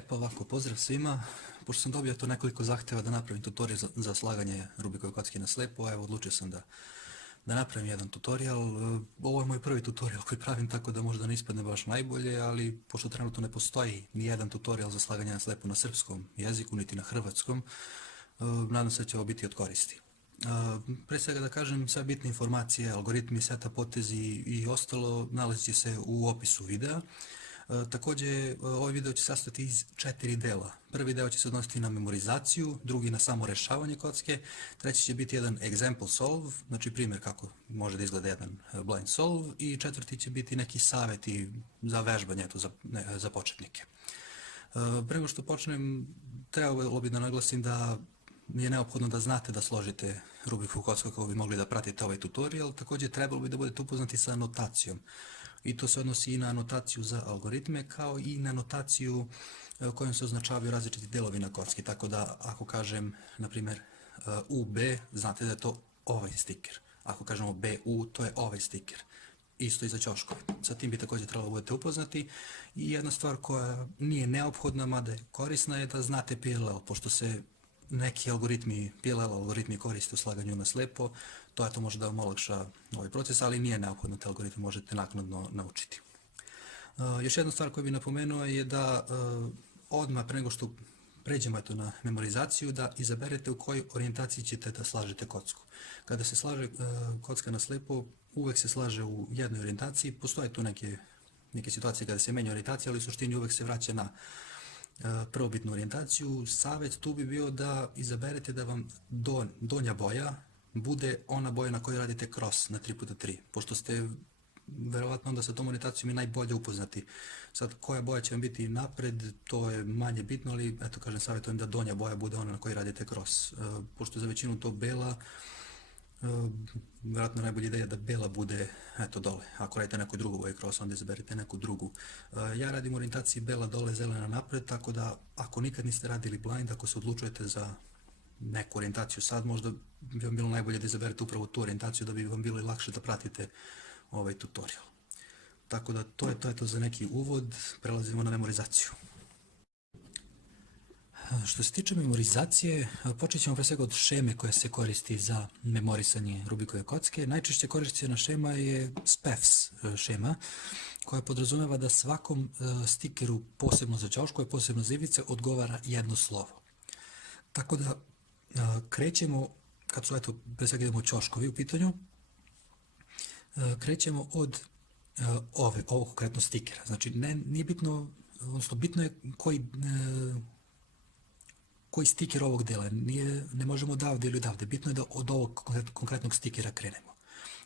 Pa ovako, pozdrav svima. Pošto sam dobio to nekoliko zahteva da napravim tutorial za slaganje Rubikove kocke na slepo, evo odlučio sam da napravim jedan tutorial. Ovo je moj prvi tutorial koji pravim, tako da možda ne ispadne baš najbolje, ali pošto trenutno ne postoji ni jedan tutorial za slaganje na slepo na srpskom jeziku, niti na hrvatskom, nadam se da će ovo biti od koristi. Pre svega da kažem, sve bitne informacije, algoritmi, seta, potezi i ostalo nalazi će se u opisu videa. Također, ovaj video će sastati iz 4 dela. Prvi deo će se odnositi na memorizaciju, drugi na samo rešavanje kocke, treći će biti jedan example solve, znači primjer kako može da izgleda jedan blind solve, i četvrti će biti neki savjeti za vežbanje, za početnike. Pre nego što počnem, trebalo bi da naglasim da je neophodno da znate da složite Rubikovu kocku kako bi mogli da pratite ovaj tutorial. Također trebalo bi da budete upoznati sa anotacijom. I to se odnosi i na anotaciju za algoritme, kao i na anotaciju kojom se označavaju različiti delovi na kocki. Tako da ako kažem, na primjer, UB, znate da je to ovaj stiker. Ako kažemo BU, to je ovaj stiker. Isto i za ćoškove. Sa tim bi također trebalo budete upoznati. I jedna stvar koja nije neophodna, mada je korisna, je da znate PLL, pošto se neki algoritmi, PLL algoritmi koriste u slaganju na slepo. To može da vam olakša ovaj proces, ali nije neophodno, te algoritme možete naknadno naučiti. Još jedna stvar koju bih napomenuo je da odmah pre nego što pređemo na memorizaciju, da izaberete u kojoj orijentaciji ćete da slažete kocku. Kada se slaže kocka na slepo, uvek se slaže u jednoj orijentaciji. Postoje tu neke situacije kada se menja orijentacija, ali u suštini uvek se vraća na prvobitnu orijentaciju. Savjet tu bi bio da izaberete da vam donja boja bude ona boja na kojoj radite cross na 3x3, pošto ste verovatno onda sa tom orijentacijom i najbolje upoznati. Sad, koja boja će vam biti napred, to je manje bitno, ali eto kažem, savjetujem da donja boja bude ona na kojoj radite cross. Pošto za većinu to bela, vjerojatno najbolja ideja da bela bude dole. Ako radite neku drugu boju cross, onda izaberite neku drugu. Ja radim u orijentaciji bela dole, zelena napred, tako da ako nikad niste radili blind, ako se odlučujete za neku orijentaciju sad, možda bi vam bilo najbolje da izaberete upravo tu orijentaciju da bi vam bilo lakše da pratite ovaj tutorial. Tako da to je to za neki uvod, prelazimo na memorizaciju. Što se tiče memorizacije, počet ćemo pre svega od šeme koja se koristi za memorisanje Rubikove kocke. Najčešće korišćena šema je SPEFS šema, koja podrazumeva da svakom stikeru, posebno za ćoškove, posebno za ivice, odgovara jedno slovo. Tako da krećemo, kad su pre svega idemo ćoškovi u pitanju, krećemo od ovog konkretno stikera. Znači, nije bitno, odnosno bitno je koji stiker ovog dela. Ne možemo odavde ili odavde. Bitno je da od ovog konkretnog stikera krenemo.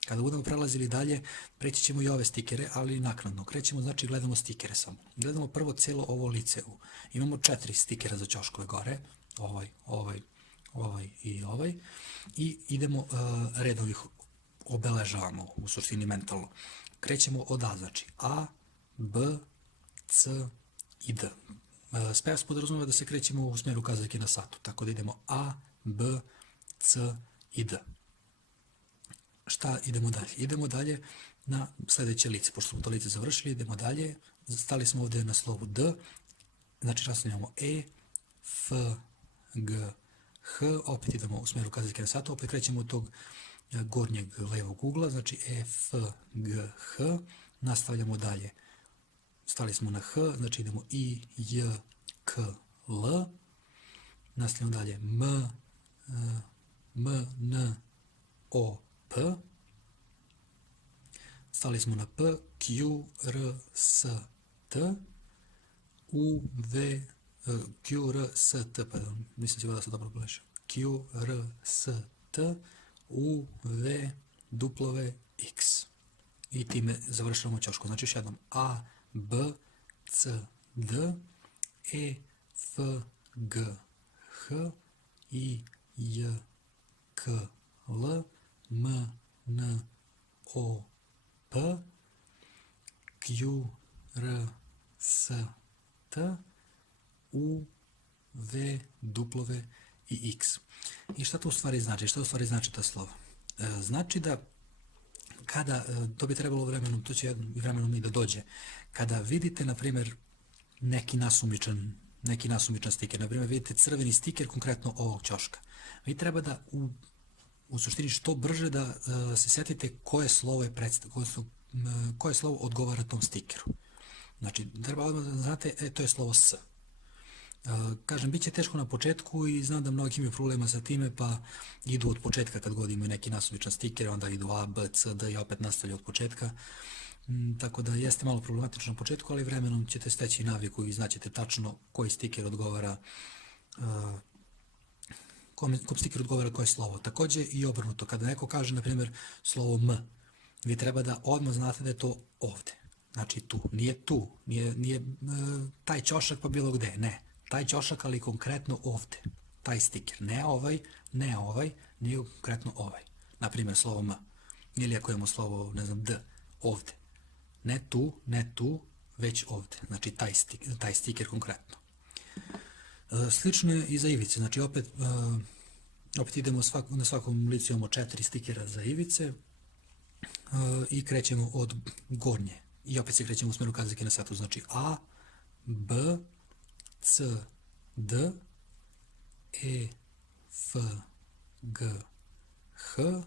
Kada budemo prelazili dalje, preći ćemo i ove stikere, ali naknadno. Krećemo, znači gledamo stikere samo. Gledamo prvo cijelo ovo lice. Imamo 4 stikera za ćoškove gore. Ovaj i ovaj. I idemo redom ih obeležavamo, u suštini mentalno. Krećemo od A, znači A, B, C i D. SPEFS podrazumeva da se krećemo u smjeru kazaljke na satu, tako da idemo A, B, C i D. Šta idemo dalje? Idemo dalje na sljedeće lice, pošto smo to lice završili, idemo dalje, stali smo ovdje na slovu D, znači nastavljamo E, F, G, H, opet idemo u smjeru kazaljke na satu, opet krećemo od tog gornjeg levog ugla, znači E, F, G, H, nastavljamo dalje. Stali smo na H, znači idemo I, J, K, L, nastavljamo dalje M, N, O, P, stali smo na P, Q, R, S, T, U, V, Q, R, S, T, pardon, mislim sigurno da se dobro blešao, Q, R, S, T, U, V, W, X. I time završavamo ćošku. Znači još jednom A, B, C, D, E, F, G, H, I, J, K, L, M, N, O, P, Q, R, S, T, U, V, W i X. I šta to u stvari znači? Šta u stvari znači ta slova? Znači da kada, to bi trebalo vremenom, to će vremenom i da dođe, kada vidite, na primjer, neki nasumičan neki nasumičan stiker. Naprimjer, vidite crveni stiker konkretno ovog ćoška. Vi treba da u suštini što brže da se setite koje slovo je koje slovo odgovara tom stikeru. Znači, treba odmah da znate, to je slovo S. Kažem, bit će teško na početku i znam da mnogi imaju problema sa time, pa idu od početka kad god imaju neki nasumičan stiker, onda idu A, B, C, D i opet nastavljaju od početka. Tako da jeste malo problematično na početku, ali vremenom ćete steći naviku i znaćete tačno koji stiker odgovara kom stiker odgovara koje slovo. Takođe i obrnuto, kada neko kaže, na primjer, slovo M, vi treba da odmah znate da je to ovde. Znači tu, nije taj ćošak pa bilo gde, ne. Taj ćošak, ali konkretno ovde. Taj stiker, ne ovaj, nije konkretno ovaj. Naprimjer, slovo M. Ili ako imamo slovo, ne znam, D, ovde. Ne tu, već ovde. Znači taj stiker konkretno. Slično je i za ivice. Znači opet idemo na svakom licu imamo 4 stikera za ivice i krećemo od gornje. I opet se krećemo u smeru kazike na satu. Znači A, B, C, D, E, F, G, H.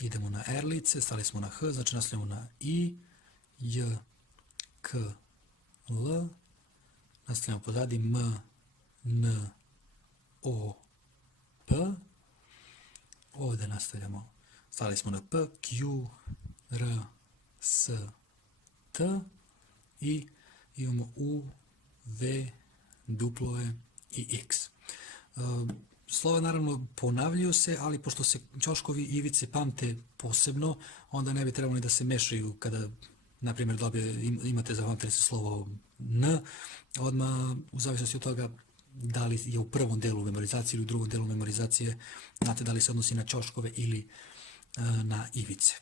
Idemo na R lice, stali smo na H, znači nastavljamo na I, J, K, L. Nastavljamo pozadi M, N, O, P. Ovde nastavljamo. Stali smo na P, Q, R, S, T i imamo U, V, W i X. Slova naravno ponavljaju se, ali pošto se ćoškovi i ivice pamte posebno, onda ne bi trebalo ni da se mešaju kada, na primjer, imate zapamtili se slovo N, odmah u zavisnosti od toga da li je u prvom delu memorizacije ili u drugom delu memorizacije, znate da li se odnosi na ćoškove ili na ivice.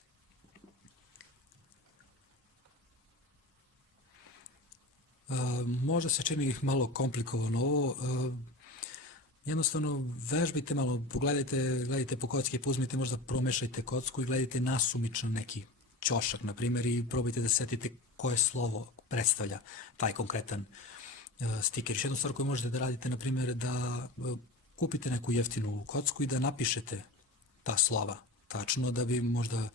Možda se čini malo komplikovano ovo, jednostavno vežbite malo, gledajte po kocki, uzmite, možda promešajte kocku i gledajte nasumično neki ćošak, na primjer, i probajte da setite koje slovo predstavlja taj konkretan stiker. Još jednu stvar koju možete da radite, na primjer, da kupite neku jeftinu kocku i da napišete ta slova tačno, da bi možda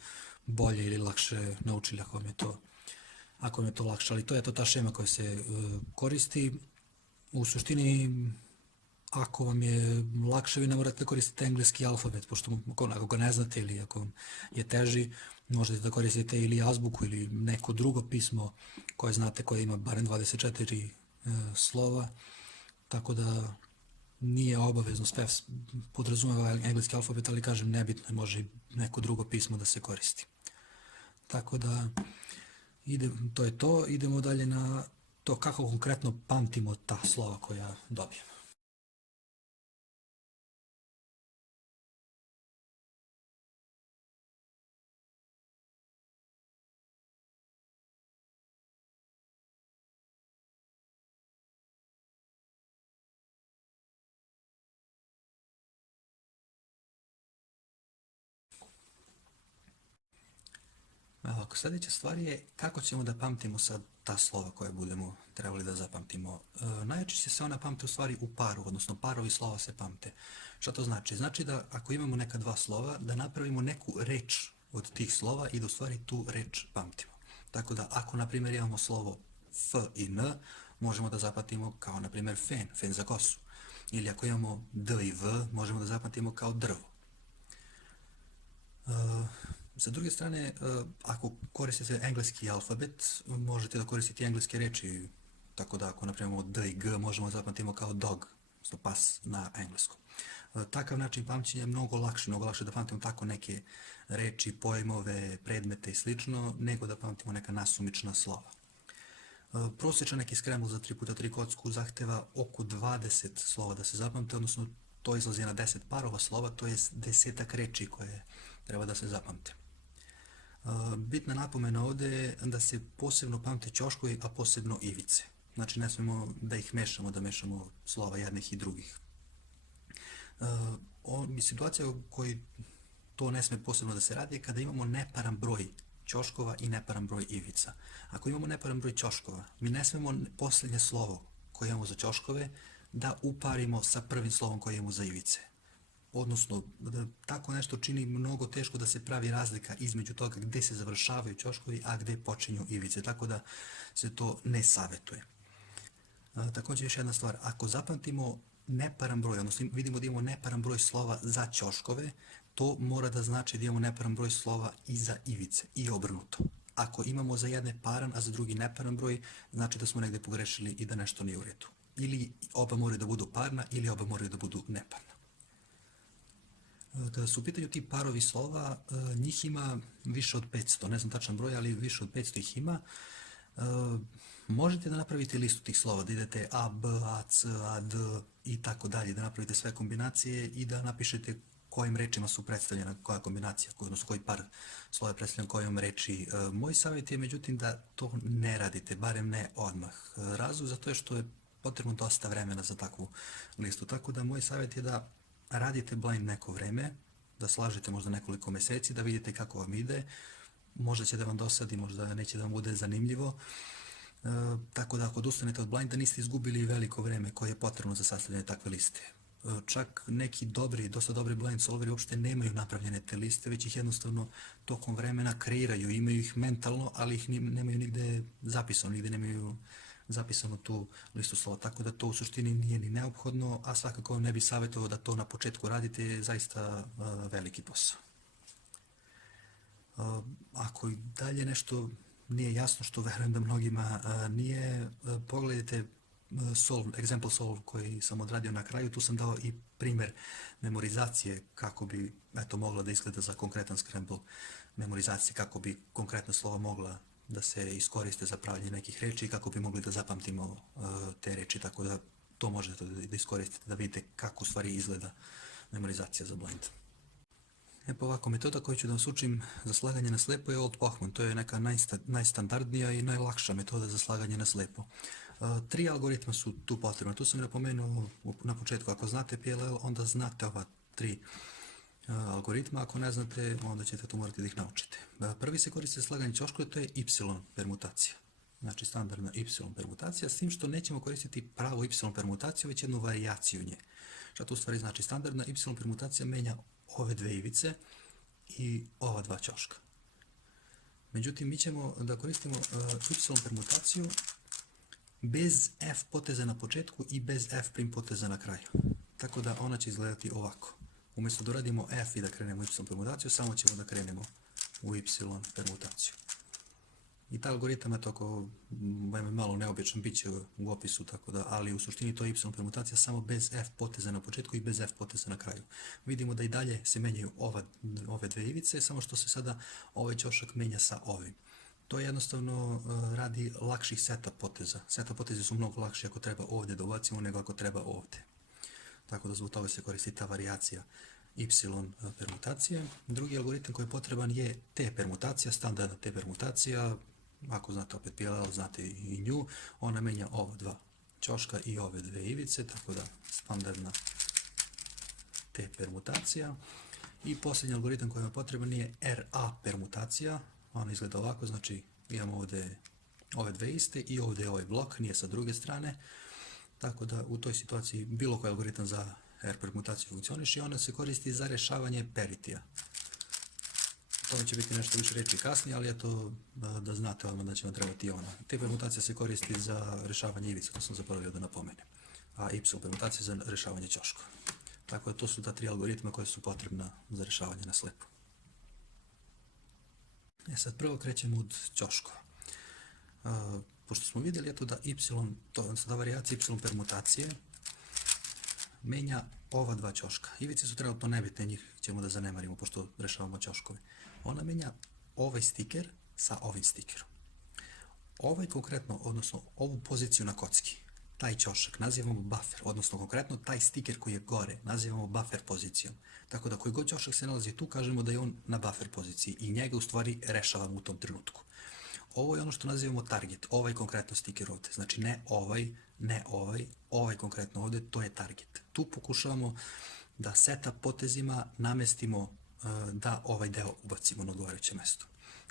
bolje ili lakše naučili ako vam je to lakše. Ali to je ta šema koja se koristi. U suštini, ako vam je lakše, vi ne morate da koristite engleski alfabet, pošto ako ga ne znate ili ako je teži, možete da koristite ili azbuku ili neko drugo pismo koje znate, koje ima barem 24 slova, tako da nije obavezno, sve podrazumeva engleski alfabet, ali kažem, nebitno, može i neko drugo pismo da se koristi. Tako da, to je to, idemo dalje na to kako konkretno pamtimo ta slova koja dobijemo. Ovako, sljedeća stvar je kako ćemo da pamtimo sad ta slova koje budemo trebali da zapamtimo. Najčešće se ona pamte u stvari u paru, odnosno parovi slova se pamte. Šta to znači? Znači da ako imamo neka dva slova, da napravimo neku reč od tih slova i da u stvari tu reč pamtimo. Tako da ako, na primjer, imamo slovo F i N, možemo da zapamtimo kao, na primjer, fen za kosu. Ili ako imamo D i V, možemo da zapamtimo kao drvo. Sa druge strane, ako koristite engleski alfabet, možete da koristite engleske reči, tako da ako napravimo D i G, možemo zapamtimo kao dog, odnosno pas na engleskom. Takav način pamćenja je mnogo lakše da pamtimo tako neke reči, pojmove, predmete i slično, nego da pamtimo neka nasumična slova. Prosječan neki scramble za 3x3 kocku zahteva oko 20 slova da se zapamte, odnosno to izlazi na 10 parova slova, to je 10-ak reči koje treba da se zapamte. Bitna napomena ovde je da se posebno pamte ćoškovi, a posebno ivice. Znači ne smemo da ih mešamo, da mešamo slova jednih i drugih. Situacija u kojoj to ne sme posebno da se radi je kada imamo neparan broj ćoškova i neparan broj ivica. Ako imamo neparan broj ćoškova, mi ne smemo posljednje slovo koje imamo za ćoškove da uparimo sa prvim slovom koje imamo za ivice. Odnosno, tako nešto čini mnogo teško da se pravi razlika između toga gde se završavaju ćoškovi, a gde počinju ivice, tako da se to ne savjetuje. Također još jedna stvar, ako zapamtimo neparan broj, odnosno vidimo da imamo neparan broj slova za ćoškove, to mora da znači da imamo neparan broj slova i za ivice i obrnuto. Ako imamo za jedne paran, a za drugi neparan broj, znači da smo negde pogrešili i da nešto nije u redu. Ili oba moraju da budu parna, ili oba moraju da budu neparna. Kada su u pitanju ti parovi slova, njih ima više od 500, ne znam tačan broj, ali više od 500 ih ima. Možete da napravite listu tih slova, da idete A, B, A, C, A, D i tako dalje, da napravite sve kombinacije i da napišete kojim rečima su predstavljena koja kombinacija, odnosno koji par slova je predstavljen kojom reči. Moj savjet je međutim da to ne radite, barem ne odmah. Razlog za to je što je potrebno dosta vremena za takvu listu, tako da moj savjet je da radite blind neko vreme, da slažete možda nekoliko meseci, da vidite kako vam ide, možda će da vam dosadi, možda neće da vam bude zanimljivo, tako da ako odustanete od blinda niste izgubili veliko vreme koje je potrebno za sastavljanje takve liste. Čak neki dobri, dosta dobri blind solveri uopšte nemaju napravljene te liste, već ih jednostavno tokom vremena kreiraju, imaju ih mentalno, ali ih nemaju nigde zapisano, nigde nemaju zapisano tu listu slova, tako da to u suštini nije ni neophodno, a svakako ne bi savjetovao da to na početku radite, je zaista veliki posao. Ako i dalje nešto nije jasno, što verujem da mnogima nije, pogledajte example solve koji sam odradio na kraju, tu sam dao i primjer memorizacije kako bi mogla da izgleda za konkretan scramble memorizacije, kako bi konkretna slova mogla da se iskoriste za pravljanje nekih reči i kako bi mogli da zapamtimo te reči, tako da to možete da iskoristite, da vidite kako u stvari izgleda memorizacija za blind. Pa ovako, metoda koju ću da vas učim za slaganje na slepo je Old Pochman, to je neka najstandardnija i najlakša metoda za slaganje na slepo. 3 algoritma su tu potrebna, tu sam napomenuo na početku, ako znate PLL onda znate ova 3 algoritma, ako ne znate onda ćete to morati da ih naučite. Prvi se koristi za slaganje ćoškova, to je Y permutacija, znači standardna Y permutacija, s tim što nećemo koristiti pravu Y permutaciju, već jednu varijaciju nje. Šta to u stvari znači? Standardna Y permutacija menja ove dve ivice i ova dva ćoška. Međutim, mi ćemo da koristimo Y permutaciju bez F poteza na početku i bez F prim poteza na kraju. Tako da ona će izgledati ovako. Umjesto da uradimo F i da krenemo Y permutaciju, samo ćemo da krenemo u Y permutaciju. I taj algoritam je tako malo neobičan, bit će u opisu, tako da, ali u suštini to je Y permutacija samo bez F poteza na početku i bez F poteza na kraju. Vidimo da i dalje se menjaju ove dve ivice, samo što se sada ovaj ćošak menja sa ovim. To jednostavno radi lakših seta poteza. Seta potezi su mnogo lakši ako treba ovdje da ubacimo nego ako treba ovdje. Tako da zbog toga se koristi ta varijacija Y permutacije. Drugi algoritam koji je potreban je T permutacija, standardna T permutacija. Ako znate opet PLL, znate i nju. Ona menja ova dva ćoška i ove dve ivice, tako da standardna T permutacija. I posljednji algoritam koji je potreban je RA permutacija. Ona izgleda ovako, znači imamo ovdje ove dve iste i ovdje je ovaj blok, nije sa druge strane. Tako da u toj situaciji bilo koji algoritam za R permutaciju funkcioniše i ona se koristi za rješavanje paritija. To će biti nešto više reći kasnije, ali eto da znate odmah da će vam trebati ona. Te permutacija se koristi za rješavanje ivica, to sam zaboravio da napomenem. A Y permutacija za rješavanje ćoškova. Tako da to su ta 3 algoritma koja su potrebna za rješavanje na slepo. Sad prvo krećemo od ćoškova. Pošto smo vidjeli eto da da varijacija Y permutacije menja ova dva ćoška. Ivice su trenutno nebitne, njih ćemo da zanemarimo pošto rešavamo ćoškove. Ona menja ovaj stiker sa ovim stikerom. Ovaj konkretno, odnosno ovu poziciju na kocki, taj ćošak nazivamo buffer, odnosno konkretno taj stiker koji je gore nazivamo buffer pozicijom. Tako da koji god ćošak se nalazi tu, kažemo da je on na buffer poziciji i njega u stvari rešavamo u tom trenutku. Ovo je ono što nazivamo target, ovaj konkretno stiker ovdje. Znači ne ovaj, ovaj konkretno ovdje, to je target. Tu pokušavamo da setup potezima namestimo da ovaj deo ubacimo na odgovarajuće mesto.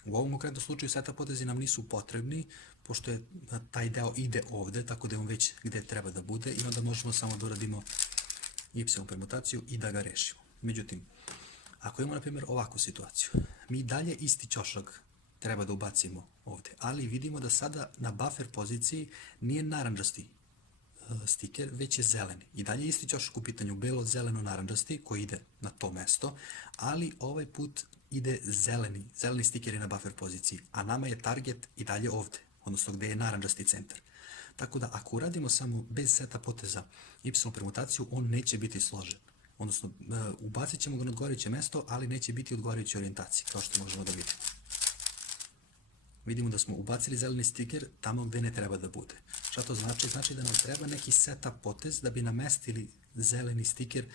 U ovom konkretnom slučaju seta potezi nam nisu potrebni, pošto je taj deo ide ovde, tako da je on već gde treba da bude i onda možemo samo da uradimo y permutaciju i da ga rešimo. Međutim, ako imamo, na primjer, ovakvu situaciju, mi dalje isti ćošak treba da ubacimo ovde, ali vidimo da sada na buffer poziciji nije narandžasti stiker, već je zeleni. I dalje isti ćošak u pitanju, belo-zeleno-narandžasti, koji ide na to mesto, ali ovaj put ide zeleni stiker je na buffer poziciji, a nama je target i dalje ovde, odnosno gde je narandžasti centar. Tako da ako uradimo samo bez seta poteza y permutaciju, on neće biti složen. Odnosno, ubacit ćemo ga na odgovarajuće mesto, ali neće biti odgovarajuće orijentacije, kao što možemo da vidimo. Vidimo da smo ubacili zeleni stiker tamo gde ne treba da bude. Šta to znači? Znači da nam treba neki setup potez da bi namestili zeleni stiker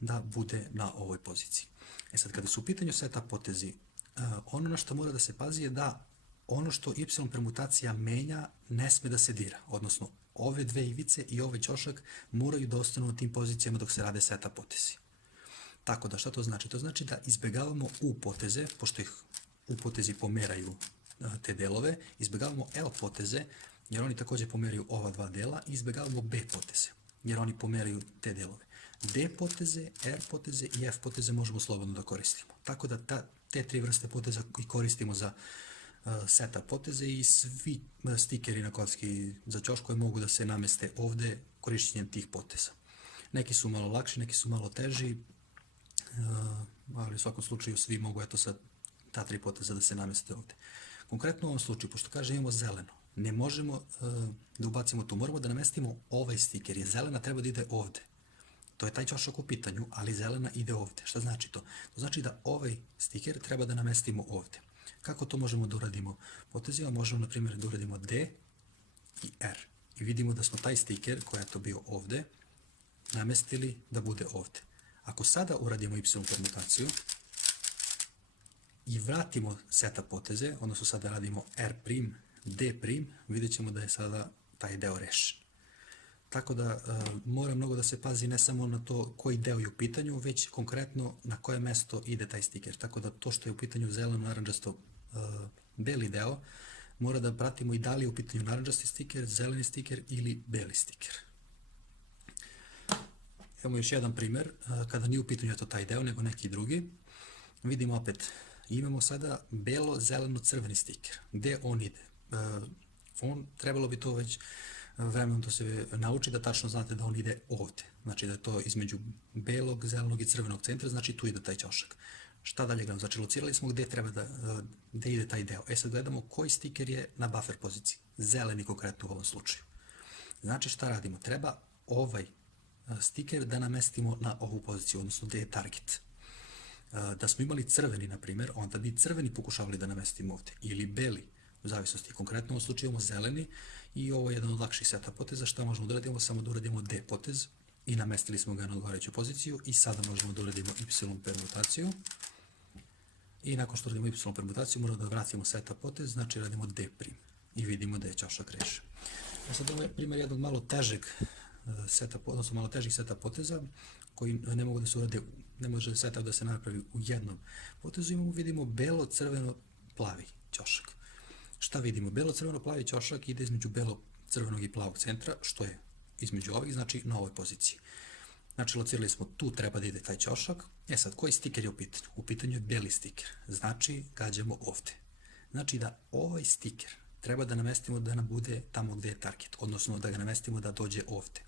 da bude na ovoj poziciji. E sad, kada su u pitanju setup potezi, ono na što mora da se pazi je da ono što y permutacija menja ne sme da se dira, odnosno ove dve ivice i ovaj ćošak moraju da ostanu na tim pozicijama dok se rade setup potezi. Tako da, šta to znači? To znači da izbegavamo U poteze, pošto ih U potezi pomeraju te delove, izbegavamo L poteze, jer oni takođe pomeraju ova dva dela, i izbegavamo B poteze, jer oni pomeraju te delove. D poteze, R poteze i F poteze možemo slobodno da koristimo. Tako da te tri vrste poteza i koristimo za setup poteze i svi stikeri na kocki za ćoškove mogu da se nameste ovde korišćenjem tih poteza. Neki su malo lakši, neki su malo teži, ali u svakom slučaju svi mogu eto sa ta tri poteza da se nameste ovde. Konkretno u ovom slučaju, pošto kaže imamo zeleno, ne možemo da ubacimo tu, moramo da namestimo ovaj stiker, jer zelena treba da ide ovde. To je taj ćošak u pitanju, ali zelena ide ovde. Šta znači to? To znači da ovaj stiker treba da namestimo ovde. Kako to možemo da uradimo potezima? Možemo, na primjer, da uradimo D i R. I vidimo da smo taj stiker, koji je to bio ovde, namestili da bude ovde. Ako sada uradimo y permutaciju i vratimo setup poteze, odnosno sada radimo R', D', vidjet ćemo da je sada taj deo rešen. Tako da mora mnogo da se pazi ne samo na to koji deo je u pitanju, već konkretno na koje mesto ide taj stiker. Tako da to što je u pitanju zeleno-narandžasto beli deo, mora da pratimo i da li je u pitanju narandžasti stiker, zeleni stiker ili beli stiker. Imamo još jedan primer, kada nije u pitanju taj deo, nego neki drugi. Vidimo opet, imamo sada belo-zeleno-crveni stiker. Gde on ide? Trebalo bi to već vremenom da se nauči da tačno znate da on ide ovde. Znači da je to između belog, zelenog i crvenog centra, znači tu ide taj ćošak. Šta dalje gledamo? Znači locirali smo gde treba da ide taj deo. E sad gledamo koji stiker je na buffer poziciji. Zeleni konkretno u ovom slučaju. Znači šta radimo? Treba ovaj stiker da namestimo na ovu poziciju, odnosno gde je target. Da smo imali crveni, na primjer, onda bi crveni pokušavali da namestimo ovde. Ili beli, u zavisnosti. Konkretno u ovom slučaju imamo zeleni i ovo je jedan od lakših seta poteza. Šta možemo da uradimo? Samo da uradimo D potez i namestili smo ga na odgovarajuću poziciju i sada možemo da uradimo y permutaciju. I nakon što radimo y permutaciju moramo da vratimo seta potez, znači radimo D' i vidimo da je ćošak rešen. Sad ovo je primjer jednog malo težeg seta, odnosno malo težih seta poteza koji ne mogu da se urade, ne može setup da se napravi u jednom potezu. Vidimo belo-crveno-plavi ćošak. Šta vidimo? Belo-crveno-plavi ćošak ide između belo-crvenog i plavog centra, što je između ovih, znači na ovoj poziciji. Znači, locirali smo tu treba da ide taj ćošak. E sad, koji stiker je u pitanju? U pitanju je beli stiker. Znači, gađamo ovde. Znači da ovaj stiker treba da namestimo da nam bude tamo gde je target, odnosno da ga namestimo da dođe ovde.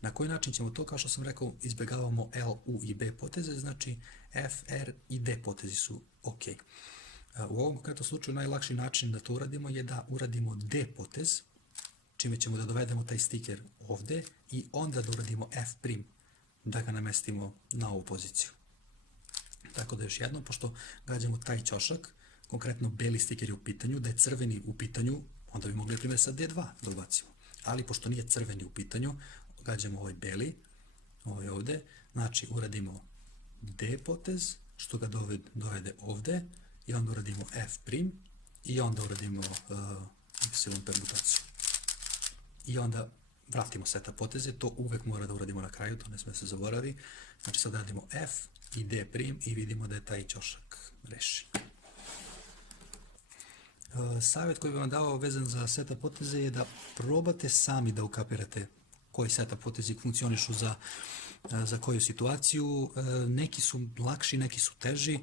Na koji način ćemo to? Kao što sam rekao, izbegavamo L, U i B poteze, znači F, R i D potezi su ok. U ovom konkretnom slučaju najlakši način da to uradimo je da uradimo D potez, čime ćemo da dovedemo taj stiker ovde i onda da uradimo F', da ga namestimo na ovu poziciju. Tako da još jednom, pošto gađamo taj ćošak, konkretno beli stiker je u pitanju, da je crveni u pitanju, onda bi mogli na primjer sa D2 da ubacimo. Ali pošto nije crveni u pitanju, gađamo ovaj beli, ovaj ovde, znači uradimo D potez, što ga dovede ovde, i onda uradimo F' i onda uradimo y permutaciju. I onda vratimo seta poteze, to uvek mora da uradimo na kraju, to ne sme se zaboravi. Znači sad radimo F i D' i vidimo da je taj ćošak rešen. Savjet koji bih vam dao vezan za setup poteze je da probate sami da ukapirate koji setup potezi funkcionišu za koju situaciju. Neki su lakši, neki su teži.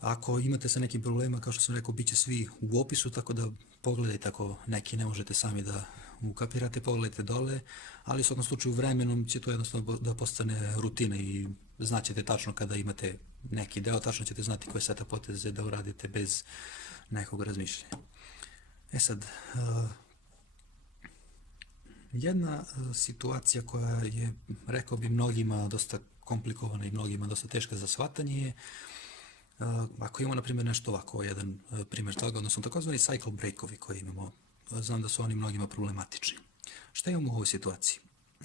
Ako imate sa nekim problema, kao što sam rekao, bit će svi u opisu, tako da pogledajte ako neki ne možete sami da ukapirate, pogledajte dole, ali u svakom slučaju vremenom će to jednostavno da postane rutina i znaćete tačno kada imate neki deo, tačno ćete znati koje setup poteze da uradite bez nekog razmišljanja. Sad, jedna situacija koja je, rekao bi, mnogima dosta komplikovana i mnogima dosta teška za shvatanje je ako imamo, na primjer, nešto ovako, jedan primjer toga, odnosno takozvani cycle breakovi koji imamo, znam da su oni mnogima problematični. Šta imamo u ovoj situaciji?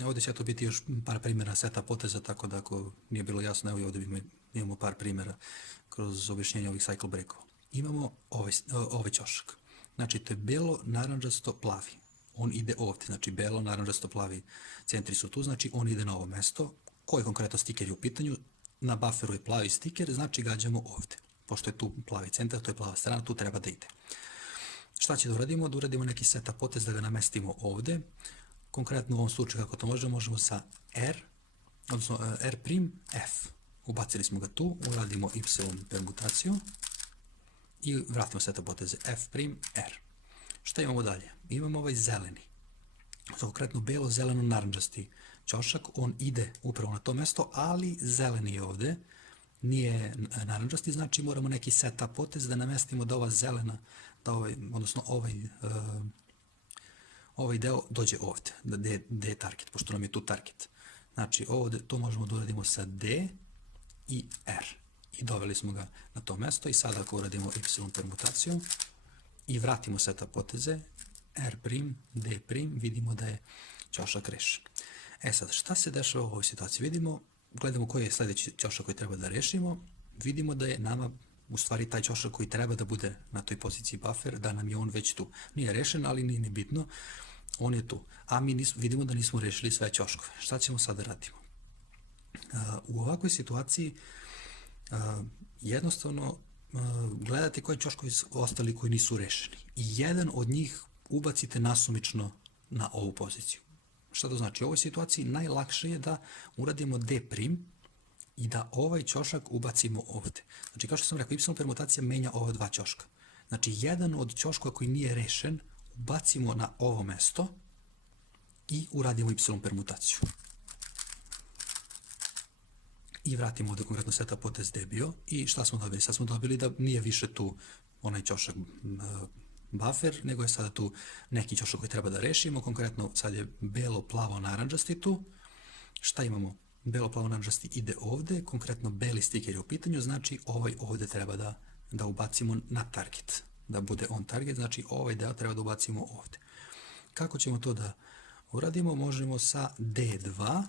Ovdje će to biti još par primjera seta poteza, tako da ako nije bilo jasno, evo i ovdje imamo par primjera kroz objašnjenje ovih cycle breakova. Imamo ovaj ćošak. Znači, to je belo, naranđasto, plavi. On ide ovdje, znači belo, naranđasto, plavi centri su tu, znači on ide na ovo mesto. Koji konkretno stiker je u pitanju? Na bufferu je plavi stiker, znači gađamo ovdje. Pošto je tu plavi centar, to je plava strana, tu treba da ide. Šta će da uradimo? Da uradimo neki setup potez da ga namestimo ovdje. Konkretno u ovom slučaju kako to možemo sa R, odnosno R', ubacili smo ga tu, uradimo Y permutaciju i vratimo setup poteze F', R. Šta imamo dalje? Imamo ovaj zeleni, konkretno belo-zeleno-naranđasti ćošak, on ide upravo na to mesto, ali zeleni je ovdje, nije naranđasti, znači moramo neki setup potez da namestimo da ova zelena, odnosno ovaj deo dođe ovdje, da je target, pošto nam je tu target. Znači ovdje to možemo da uradimo sa D i R i doveli smo ga na to mesto i sada ako uradimo Y permutaciju i vratimo setup poteze R', D', vidimo da je ćošak rešen. Sad, šta se dešava u ovoj situaciji? Gledamo koji je sljedeći ćošak koji treba da rešimo, vidimo da je nama u stvari taj ćošak koji treba da bude na toj poziciji buffer, da nam je on već tu. Nije rešen, ali nije ni bitno, on je tu. A mi vidimo da nismo rešili sve ćoškove. Šta ćemo sada radimo? U ovakvoj situaciji jednostavno gledate koji ćoškovi su ostali koji nisu rešeni. I jedan od njih ubacite nasumično na ovu poziciju. Šta to znači? U ovoj situaciji najlakše je da uradimo D' i da ovaj ćošak ubacimo ovdje. Znači, kao što sam rekao, Y permutacija menja ova dva ćoška. Znači, jedan od ćoškova koji nije rešen ubacimo na ovo mesto i uradimo Y permutaciju. I vratimo ovdje konkretno setup potez D bio i šta smo dobili? Sad smo dobili da nije više tu onaj ćošak buffer, nego je sada tu neki ćošak koji treba da rešimo, konkretno sad je belo-plavo-naranđasti tu. Šta imamo? Belo-plavo-naranđasti ide ovdje, konkretno beli stiker je u pitanju, znači ovaj ovdje treba da ubacimo na target, da bude on target, znači ovaj deo treba da ubacimo ovdje. Kako ćemo to da uradimo? Možemo sa D2,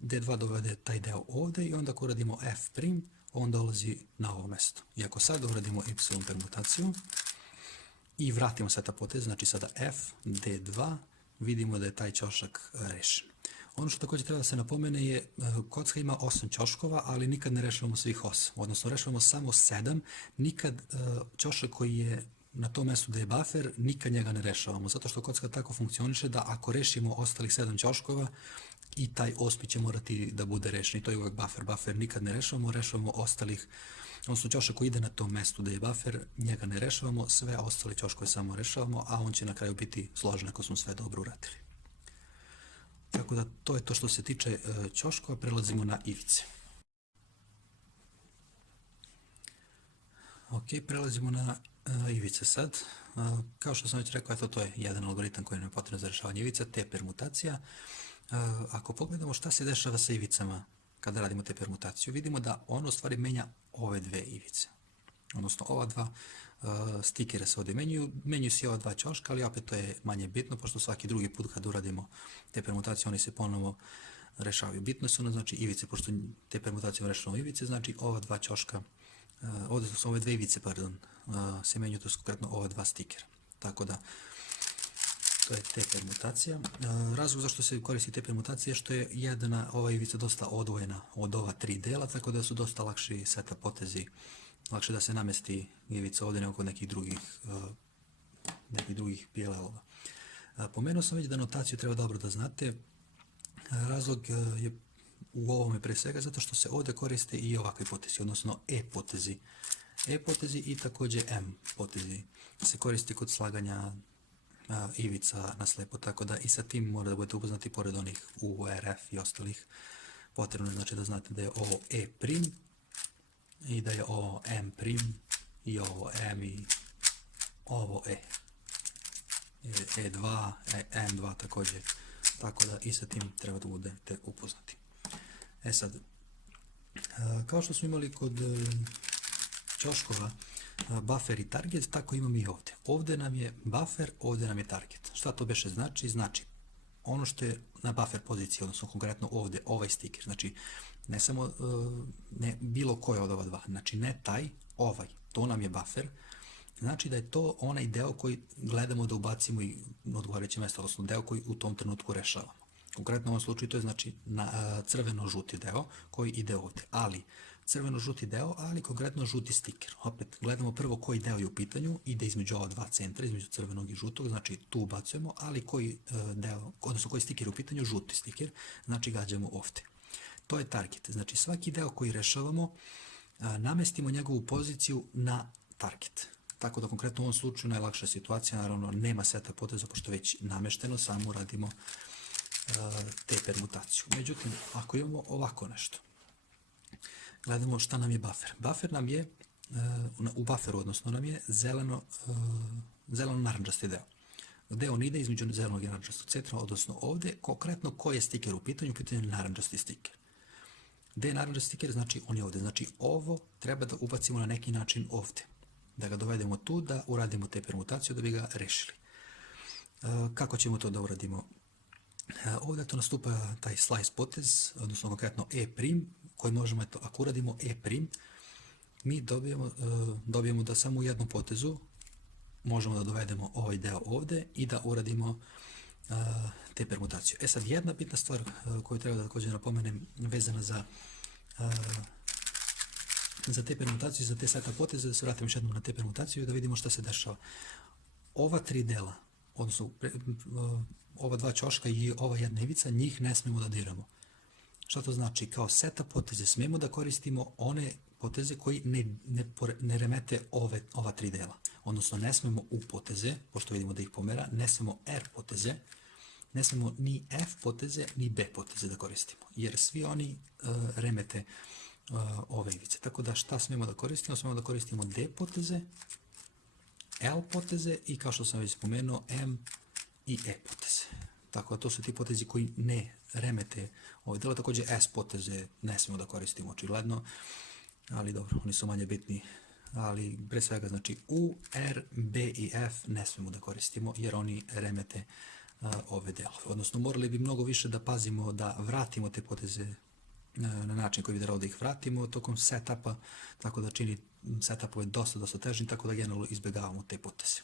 D2 dovede taj deo ovdje i onda ako uradimo F', on dolazi na ovo mesto. I ako sad uradimo Y permutaciju i vratimo setup potez, znači sada F, D2, vidimo da je taj ćošak rešen. Ono što također treba da se napomene je, kocka ima 8 ćoškova, ali nikad ne rešavamo svih 8, odnosno rešavamo samo 7, nikad ćošak koji je na tom mjestu da je buffer, nikad njega ne rešavamo, zato što kocka tako funkcioniše da ako rešimo ostalih 7 ćoškova, i taj 8 će morati da bude rešen. I to je uvijek buffer. Buffer nikad ne rešavamo ostalih, odnosno ćošak koji ide na tom mestu da je buffer, njega ne rešavamo, sve ostale ćoškove samo rešavamo, a on će na kraju biti složen ako smo sve dobro uradili. Tako da to je to što se tiče ćoškova, prelazimo na ivice. Ok, prelazimo na ivice sad. Kao što sam već rekao, eto, to je jedan algoritam koji nam je potrebno za rešavanje ivica, te permutacija. Ako pogledamo šta se dešava sa ivicama kada radimo te permutaciju, vidimo da ono u stvari menja ove dve ivice. Odnosno ova dva stikera se ovdje menjuju se i ova dva ćoška, ali opet to je manje bitno, pošto svaki drugi put kad uradimo te permutacije, oni se ponovo rešavaju. Bitno su znači ivice, pošto te permutacije rešavamo ivice, znači ova dva ćoška, ovdje su ove dve ivice, se menjuju, to su konkretno ova dva stikera. Tako da, to je te permutacija. Razlog zašto se koristi te permutacije je što je jedna ova ivica dosta odvojena od ova tri dela, tako da su dosta lakši setup potezi lakše da se namesti ivica ovdje nego kod nekih drugih PLL-ova. Pomenuo sam već da notaciju treba dobro da znate. Razlog je u ovome pre svega zato što se ovdje koriste i ovakvi potezi, odnosno E-potezi. E-potezi i također M-potezi se koristi kod slaganja ivica na slepo, tako da i sa tim mora da budete upoznati pored onih U, R, F i ostalih. Potrebno je znači da znate da je ovo E' i da je ovo M' i ovo M i ovo E. E2, M2 također, tako da i sa tim treba da budete upoznati. Sad, kao što smo imali kod ćoškova buffer i target, tako imam i ovdje. Ovdje nam je buffer, ovdje nam je target. Šta to beše znači? Znači, ono što je na buffer poziciji, odnosno konkretno ovdje, ovaj sticker, znači ne samo ne bilo koje od ova dva, znači ne taj, ovaj, to nam je buffer, znači da je to onaj deo koji gledamo da ubacimo i na odgovarajuće mjesto, odnosno deo koji u tom trenutku rešavamo. Konkretno u ovom slučaju to je znači crveno-žuti deo koji ide ovdje, ali crveno-žuti deo, ali konkretno žuti stiker. Opet gledamo prvo koji deo je u pitanju, ide između ova dva centra, između crvenog i žutog, znači tu ubacujemo, ali koji deo, odnosno koji stiker je u pitanju, žuti stiker, znači gađamo ovdje. To je target, znači svaki deo koji rešavamo, namestimo njegovu poziciju na target. Tako da konkretno u ovom slučaju najlakša situacija, naravno nema seta poteza, pošto je već namešteno, samo radimo te permutaciju. Međutim, ako imamo ovako nešto, gledamo šta nam je buffer. Buffer nam je, u bufferu odnosno nam je zeleno-naranđasti deo. Gde on ide između zelenog i naranđastog centra, odnosno ovdje, konkretno koji je stiker u pitanju je naranđasti stiker. Gde je naranđasti stiker, znači on je ovdje. Znači ovo treba da ubacimo na neki način ovdje. Da ga dovedemo tu, da uradimo te permutaciju da bi ga rešili. Kako ćemo to da uradimo? Ovdje to nastupa taj slice potez, odnosno konkretno E', koji možemo, eto, ako uradimo E', mi dobijemo da samo u jednom potezu možemo da dovedemo ovaj deo ovdje i da uradimo te permutaciju. Sad, jedna bitna stvar koju treba da također napomenem vezana za te permutacije, za te seta poteze, da se vratimo još jednom na te permutaciju i da vidimo šta se dešava. Ova tri dela, odnosno ova dva ćoška i ova jedna ivica, njih ne smemo da diramo. Šta to znači? Kao seta poteze smemo da koristimo one poteze koji ne remete ova tri dela. Odnosno ne smemo U poteze, pošto vidimo da ih pomera, ne smemo R poteze, ne smemo ni F poteze, ni B poteze da koristimo, jer svi oni remete ove ivice. Tako da šta smemo da koristimo? Smemo da koristimo D poteze, L poteze i kao što sam već spomenuo, M i E poteze. Tako da to su ti potezi koji ne remete ove delo. Također S poteze ne smemo da koristimo očigledno, ali dobro, oni su manje bitni. Ali pre svega znači U, R, B i F ne smemo da koristimo jer oni remete ove delove. Odnosno morali bi mnogo više da pazimo da vratimo te poteze na način koji bi da ih vratimo tokom setupa, tako da čini setupove dosta težni, tako da generalno izbjegavamo te poteze.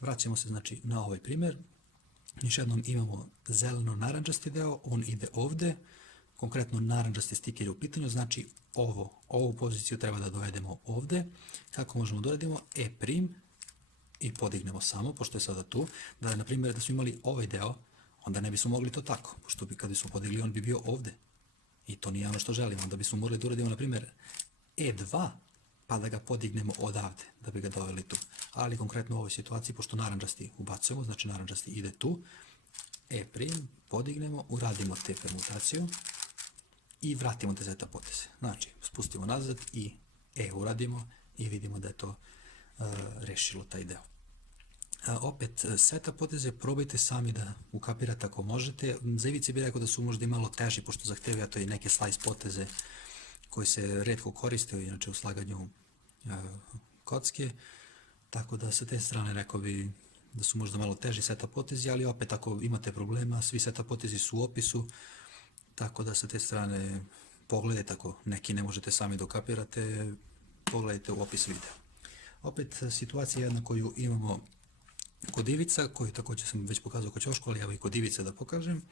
Vraćamo se znači na ovaj primjer. Još jednom imamo zeleno-naranđasti deo, on ide ovdje, konkretno naranđasti stiker je u pitanju, znači ovu poziciju treba da dovedemo ovdje. Kako možemo da uradimo? E' i podignemo samo, pošto je sada tu, da na primjer da smo imali ovaj deo, onda ne bismo mogli to tako, pošto bi kad bismo podigli on bi bio ovdje. I to nije ono što želimo, onda bismo morali da uradimo na primjer E2, pa da ga podignemo odavde, da bi ga doveli tu. Ali konkretno u ovoj situaciji, pošto naranđasti ubacujemo, znači naranđasti ide tu, E', podignemo, uradimo te permutaciju i vratimo te zeta poteze. Znači, spustimo nazad i E uradimo i vidimo da je to rešilo taj deo. Opet, seta poteze probajte sami da ukapirate ako možete. Za ivice bih rekao da su možda i malo teži, pošto zahtevaju to i neke slice poteze koji se retko koriste, inače u slaganju kocke. Tako da sa te strane rekao bi da su možda malo teži seta potezi, ali opet ako imate problema, svi seta potezi su u opisu, tako da sa te strane pogledajte, ako neki ne možete sami da ukapirate, pogledajte u opis videa. Opet situacija jedna koju imamo kod ivica, koju također sam već pokazao kod ćošku, ali evo i kod ivice da pokažem,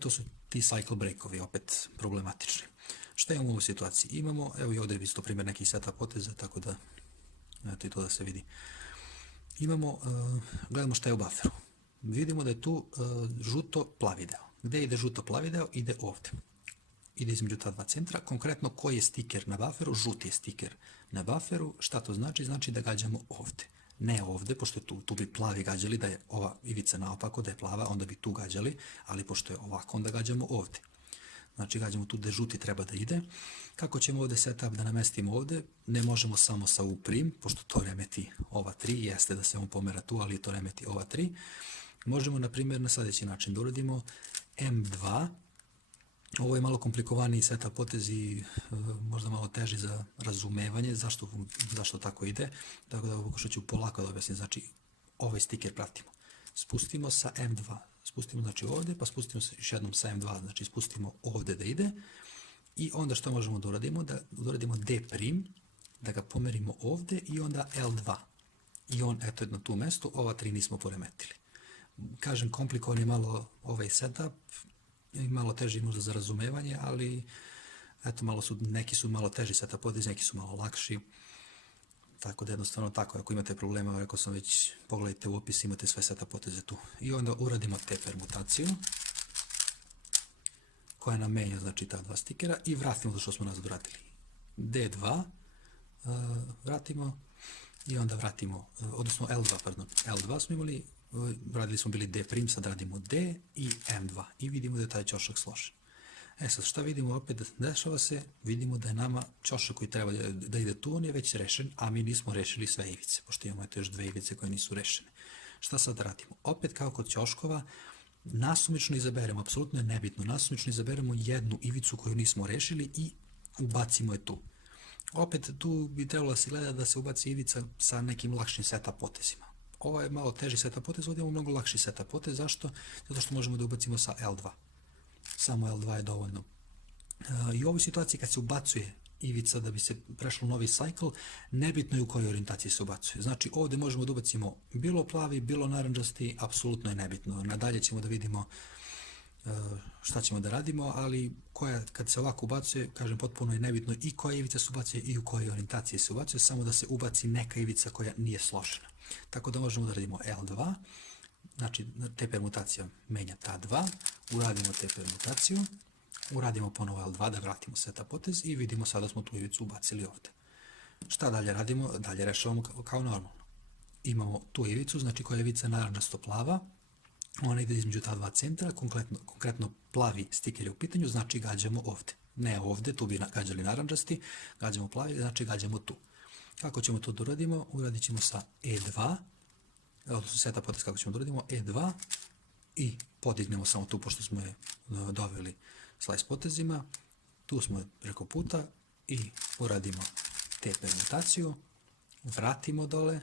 to su ti cycle breakovi, opet problematični. Šta imamo u ovoj situaciji? Imamo, evo i ovdje je isto primjer nekih seta poteza, tako da, eto i to da se vidi. Imamo, gledamo šta je u bufferu. Vidimo da je tu žuto plavi deo. Gde ide žuto plavi deo? Ide ovdje. Ide između ta dva centra. Konkretno, koji je stiker na bufferu? Žuti je stiker na bufferu. Šta to znači? Znači da gađamo ovdje. Ne ovdje, pošto tu bi plavi gađali, da je ova ivica naopako, da je plava, onda bi tu gađali, ali pošto je ovako, onda gađamo ovdje. Znači gađamo tu gde žuti treba da ide. Kako ćemo ovdje setup da namestimo ovdje? Ne možemo samo sa U', pošto to remeti ova 3, jeste da se on pomera tu, ali to remeti ova 3. Možemo, na primjer, na sljedeći način da uradimo M2. Ovo je malo komplikovaniji setup potez i možda malo teži za razumevanje zašto tako ide. Tako da pokušat ću polako da objasnim. Znači, ovaj stiker pratimo. Spustimo sa M2. Spustimo znači ovdje, pa spustimo se još jednom sa M2. Znači, spustimo ovdje da ide. I onda što možemo da uradimo? Da uradimo D', da ga pomerimo ovdje i onda L2. I on, eto, na tu mestu, ova 3 nismo poremetili. Kažem, komplikovan je malo ovaj setup, i malo teži možda za razumevanje, ali eto, neki su malo teži setup potez, neki su malo lakši. Tako da jednostavno tako, ako imate problema, rekao sam već, pogledajte u opis, imate sve setup poteze tu. I onda uradimo te permutaciju, koja nam menja, znači, ta dva stikera i vratimo to što smo nazad vratili. D2, vratimo i onda vratimo, odnosno L2, pardon, L2 smo imali, radili smo bili D', sad radimo D i M2 i vidimo da je taj ćošak složen. Sad šta vidimo opet dešava se, vidimo da je nama ćošak koji treba da ide tu, on je već rešen, a mi nismo rešili sve ivice, pošto imamo još dve ivice koje nisu rešene. Šta sad radimo? Opet kao kod ćoškova, nasumično izaberemo, apsolutno je nebitno, nasumično izaberemo jednu ivicu koju nismo rešili i ubacimo je tu. Opet tu bi trebalo da se gleda da se ubaci ivica sa nekim lakšim setup potezima. Ovo je malo teži setup potez, ovdje imamo mnogo lakši setup potez. Zašto? Zato što možemo da ubacimo sa L2. Samo L2 je dovoljno. I u ovoj situaciji kad se ubacuje ivica da bi se prešlo u novi cycle, nebitno je u kojoj orijentaciji se ubacuje. Znači ovdje možemo da ubacimo bilo plavi, bilo naranđasti, apsolutno je nebitno. Nadalje ćemo da vidimo šta ćemo da radimo, ali kad se ovako ubacuje, kažem, potpuno je nebitno i koja ivica se ubacuje i u kojoj orijentaciji se ubacuje, samo da se ubaci neka ivica koja nije složena. Tako da možemo da radimo L2, znači te permutacija menja ta 2, uradimo te permutaciju, uradimo ponovo L2 da vratimo setup potez i vidimo sada smo tu ivicu ubacili ovdje. Šta dalje radimo? Dalje rešavamo kao normalno. Imamo tu ivicu, znači koja je ivica naranđasto plava, ona ide između ta dva centra, konkretno plavi stiker je u pitanju, znači gađamo ovdje. Ne ovdje, tu bi gađali naranđasti, gađamo plavi, znači gađamo tu. Kako ćemo to da uradimo? Uradit ćemo sa E2, odnosno setup potez kako ćemo da uradimo, E2 i podignemo samo tu pošto smo je doveli slice potezima, tu smo je preko puta i uradimo te permutaciju, vratimo dole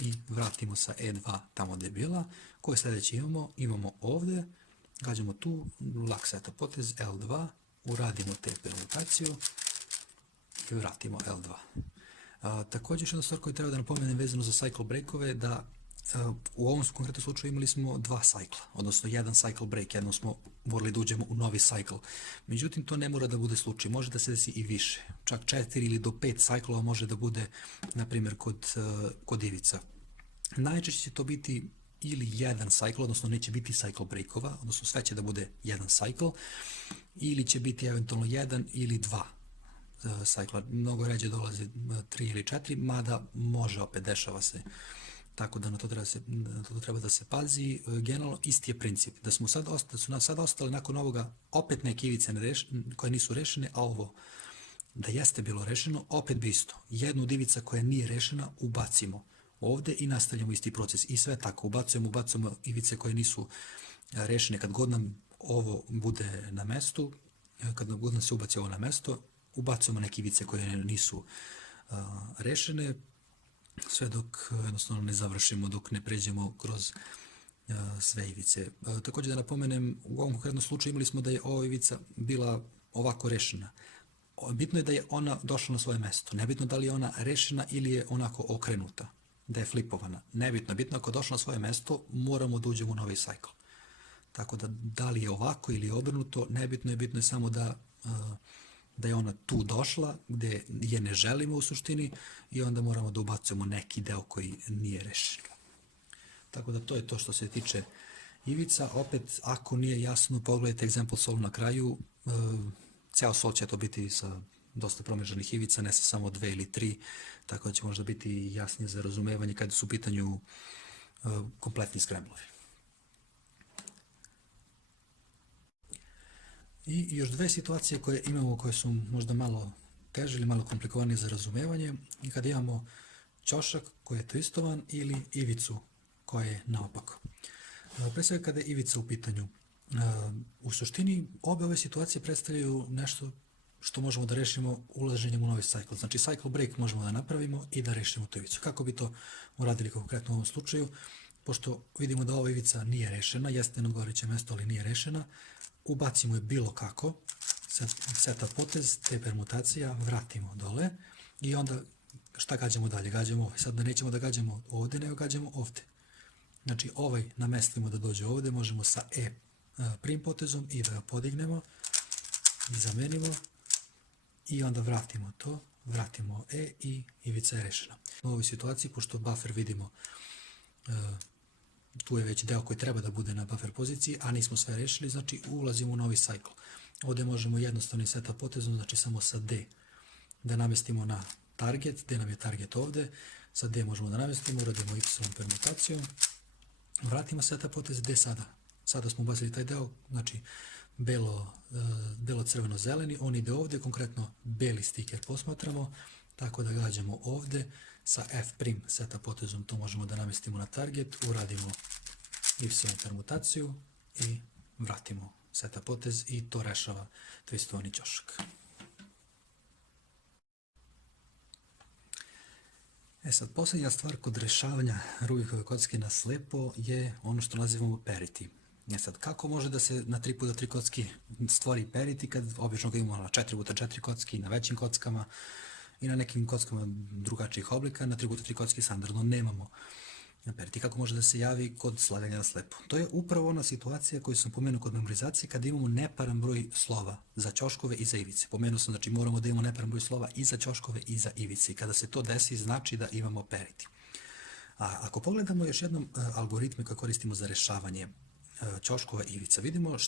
i vratimo sa E2 tamo gdje je bila. Koje sljedeće imamo? Imamo ovdje, gađamo tu, lak setup potez, L2, uradimo te permutaciju i vratimo L2. Također još jedna stvar koju treba da napomenem vezano za cycle breakove, da u ovom konkretnom slučaju imali smo dva cycla, odnosno jedan cycle break, jednom smo morali da uđemo u novi cycle. Međutim, to ne mora da bude slučaj, može da se desi i više. Čak 4 ili do 5 cyclova može da bude, na primjer, kod ivica. Najčešće će to biti ili jedan cycle, odnosno neće biti cycle breakova, odnosno sve će da bude jedan cycle, ili će biti eventualno jedan ili dva cycla. Mnogo ređe dolaze 3 ili 4, mada može, opet dešava se. Tako da na to treba da se pazi. Generalno isti je princip. Da su nam sad ostale nakon ovoga opet neke ivice koje nisu rešene, a ovo da jeste bilo rešeno, opet bi isto. Jednu od ivica koja nije rešena ubacimo ovdje i nastavljamo isti proces. I sve tako, ubacujemo ivice koje nisu rešene. Kad god nam ovo bude na mestu, kad god nam se ubaci ovo na mesto, ubacujemo neke ivice koje nisu rešene, sve dok jednostavno ne završimo, dok ne pređemo kroz sve ivice. Također da napomenem, u ovom konkretnom slučaju imali smo da je ova ivica bila ovako rešena. Bitno je da je ona došla na svoje mesto. Nebitno da li je ona rešena ili je onako okrenuta, da je flipovana. Nebitno, bitno ako je došla na svoje mesto, moramo da uđemo u novi cycle. Tako da li je ovako ili je obrnuto, nebitno je, bitno je samo da da je ona tu došla, gde je ne želimo u suštini i onda moramo da ubacujemo neki deo koji nije rešen. Tako da to je to što se tiče ivica. Opet, ako nije jasno, pogledajte example solve na kraju. Ceo sol će to biti sa dosta promježenih ivica, ne sa samo 2 ili 3, tako da će možda biti jasnije za razumevanje kada su u pitanju kompletni skremblovi. I još dve situacije koje imamo, koje su možda malo teže ili malo komplikovanije za razumevanje, i kada imamo ćošak koji je twistovan ili ivicu koja je naopako. Pre svega kada je ivica u pitanju, u suštini obe ove situacije predstavljaju nešto što možemo da rešimo ulaženjem u novi cycle. Znači cycle break možemo da napravimo i da rešimo tu ivicu. Kako bi to uradili konkretno u ovom slučaju? Pošto vidimo da ova ivica nije rešena, jeste na odgovarajućem mestu, ali nije rešena, ubacimo je bilo kako, setup potez, te permutacija, vratimo dole i onda šta gađamo dalje? Gađamo ovaj. Sad da nećemo da gađamo ovde, nego gađamo ovde. Znači ovaj namestimo da dođe ovde, možemo sa prim potezom i da ga podignemo i zamenimo i onda vratimo to, vratimo i ivica je rešena. U ovoj situaciji, pošto buffer vidimo, tu je već deo koji treba da bude na buffer poziciji, a nismo sve rešili, znači ulazimo u novi cycle. Ovde možemo jednostavni setup potezom, znači samo sa D da namestimo na target, gde nam je target ovde, sa D možemo da namestimo, uradimo Y permutacijom, vratimo setup potez, D sada? Sada smo ubacili taj deo, znači belo-crveno-zeleni, on ide ovde, konkretno beli stiker posmatramo, tako da gađamo ovde, sa F' setup potezom to možemo da namestimo na target, uradimo Y permutaciju i vratimo setup potez i to rešava twistovani ćošak. Sad, posljednja stvar kod rešavanja Rubikove kocke na slepo je ono što nazivamo parity. Sad, kako može da se na 3x3 kocki stvori parity kad obično ga imamo na 4x4 kocki, na većim kockama i na nekim kockama drugačijih oblika, na 3x3 kocki standardno nemamo parity. Kako može da se javi kod slaganja na slepo? To je upravo ona situacija koju sam pomenuo kod memorizacije kada imamo neparan broj slova za ćoškove i za ivice. Pomenuo sam, znači moramo da imamo neparan broj slova i za ćoškove i za ivice. I kada se to desi, znači da imamo parity. A ako pogledamo još jednom algoritme koje koristimo za rešavanje ćoškova i ivica, vidimo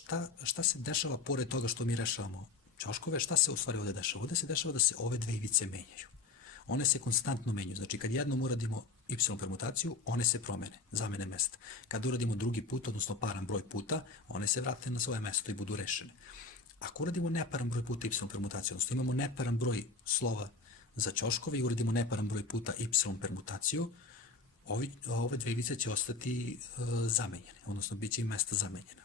šta se dešava pored toga što mi rešavamo ćoškove, šta se u stvari ovde dešava? Ovde se dešava da se ove dve ivice menjaju. One se konstantno menjaju. Znači, kad jednom uradimo Y permutaciju, one se promene, zamene mesta. Kad uradimo drugi put, odnosno paran broj puta, one se vrate na svoje mesto i budu rešene. Ako uradimo neparan broj puta Y permutaciju, odnosno imamo neparan broj slova za ćoškove i uradimo neparan broj puta Y permutaciju, ove dve ivice će ostati zamenjene, odnosno bit će im mesta zamenjena.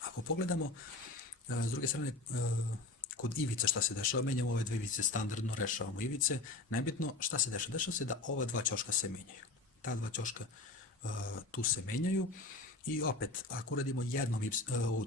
Ako pogledamo, s druge strane, kod ivica šta se dešava, menjamo ove dve ivice, standardno rešavamo ivice, nebitno šta se dešava. Dešava se da ova dva ćoška se menjaju. Ta dva ćoška tu se menjaju i opet, ako uradimo jednom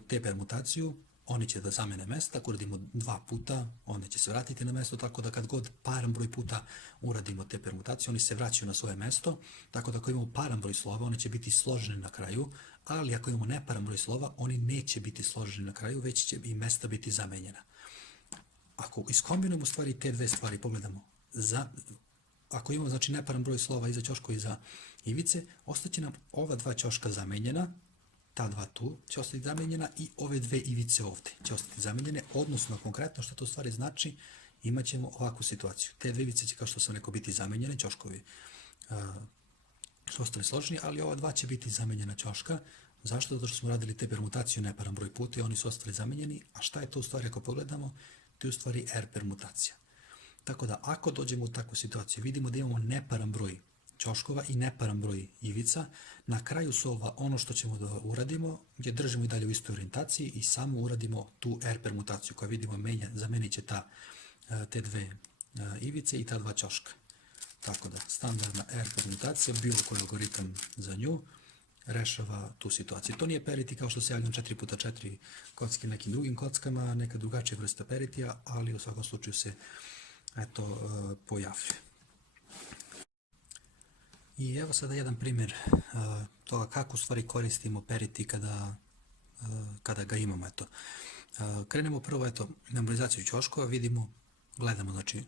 te permutaciju, oni će da zamene mesta, ako uradimo dva puta, one će se vratiti na mesto, tako da kad god paran broj puta uradimo te permutacije, oni se vraćaju na svoje mesto, tako da ako imamo paran broj slova, one će biti složene na kraju, ali ako imamo neparan broj slova, oni neće biti složeni na kraju, već će i mesta biti zamenjena. Ako iskombinujemo stvari te dve stvari, pogledamo, ako imamo znači neparan broj slova i za ćoško i za ivice, ostaće nam ova dva ćoška zamenjena, ta dva tu će ostati zamenjena i ove dve ivice ovde će ostati zamenjene, odnosno konkretno što to stvari znači, imat ćemo ovakvu situaciju. Te dve ivice će, kao što sam rekao, biti zamenjene, ćoškovi su ostali složeni, ali ova dva će biti zamenjena ćoška. Zašto? Zato što smo radili te permutaciju neparan broj puta i oni su ostali zamenjeni, a šta je to u stvari ako pogledamo? To je u stvari R permutacija. Tako da ako dođemo u takvu situaciju, vidimo da imamo neparan broj ćoškova i neparan broj ivica, na kraju solva ono što ćemo da uradimo je držimo i dalje u istoj orijentaciji i samo uradimo tu R permutaciju koja vidimo zamenit će te dve ivice i ta dva ćoška. Tako da standardna R permutacija, bilo koji algoritam za nju, rešava tu situaciju. To nije parity kao što se javljam 4x4 kocki nekim drugim kockama, neka drugačija vrsta paritija, ali u svakom slučaju se pojavljuje. I evo sada jedan primjer toga kako u stvari koristimo parity kada ga imamo. Krenemo prvo, eto, memorizaciju ćoškova, gledamo, znači,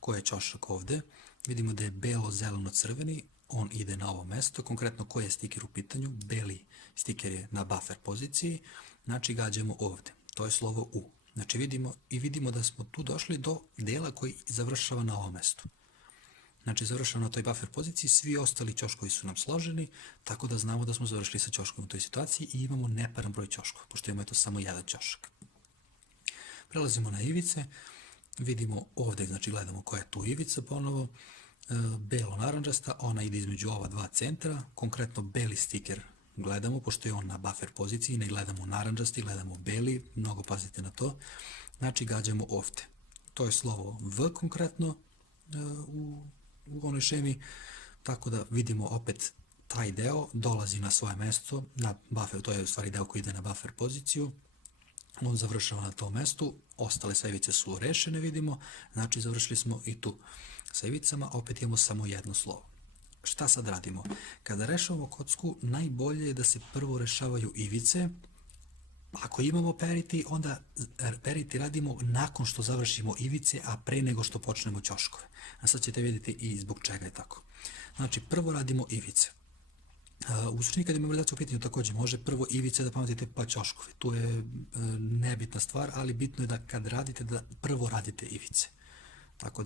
koji je ćošak ovde, vidimo da je belo-zeleno-crveni, on ide na ovo mesto, konkretno koji je stiker u pitanju, beli stiker je na buffer poziciji, znači gađamo ovde, to je slovo U. Znači vidimo da smo tu došli do dela koji završava na ovom mestu. Znači završava na toj buffer poziciji, svi ostali ćoškovi su nam složeni, tako da znamo da smo završili sa ćoškom u toj situaciji i imamo neparan broj ćoškova, pošto imamo eto samo jedan ćošak. Prelazimo na ivice, vidimo ovde, znači gledamo koja je tu ivica ponovo, belo-naranđasta, ona ide između ova dva centra, konkretno beli stiker gledamo, pošto je on na buffer poziciji, ne gledamo naranđasti, gledamo beli, mnogo pazite na to, znači gađamo ovde. To je slovo V konkretno u onoj šemi, tako da vidimo opet taj deo dolazi na svoje mesto, na buffer, to je u stvari deo koji ide na buffer poziciju, on završava na tom mestu, ostale sa ivice su rešene, vidimo, znači završili smo i tu. Sa ivicama opet imamo samo jedno slovo. Šta sad radimo? Kada rešavamo kocku, najbolje je da se prvo rešavaju ivice. Ako imamo parity, onda parity radimo nakon što završimo ivice, a pre nego što počnemo ćoškove. A sad ćete vidjeti i zbog čega je tako. Znači, prvo radimo ivice. U suštini kad je memorizacija u pitanju takođe može prvo ivice da pametite pa ćoškove. Tu je nebitna stvar, ali bitno je da kad radite da prvo radite ivice. Tako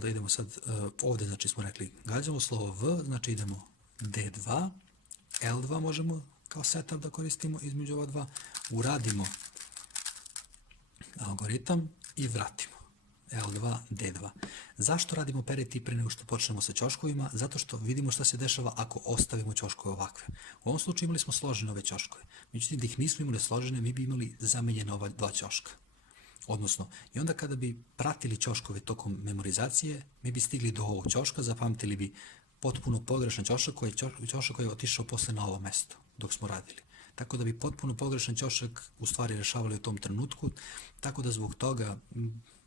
da idemo sad, ovde znači smo rekli gađamo slovo V, znači idemo D2, L2 možemo kao setup da koristimo između ova dva, uradimo algoritam i vratimo. L2, D2. Zašto radimo parity pre nego što počnemo sa ćoškovima? Zato što vidimo šta se dešava ako ostavimo ćoškove ovakve. U ovom slučaju imali smo složene ove ćoškove. Međutim, da ih nismo imali složene, mi bi imali zamenjene ova dva ćoška. Odnosno, i onda kada bi pratili ćoškove tokom memorizacije, mi bi stigli do ovog ćoška, zapamtili bi potpuno pogrešan ćošak koji je otišao posle na ovo mesto dok smo radili. Tako da bi potpuno pogrešan ćošak u stvari rešavali u tom trenutku, tako da zbog toga,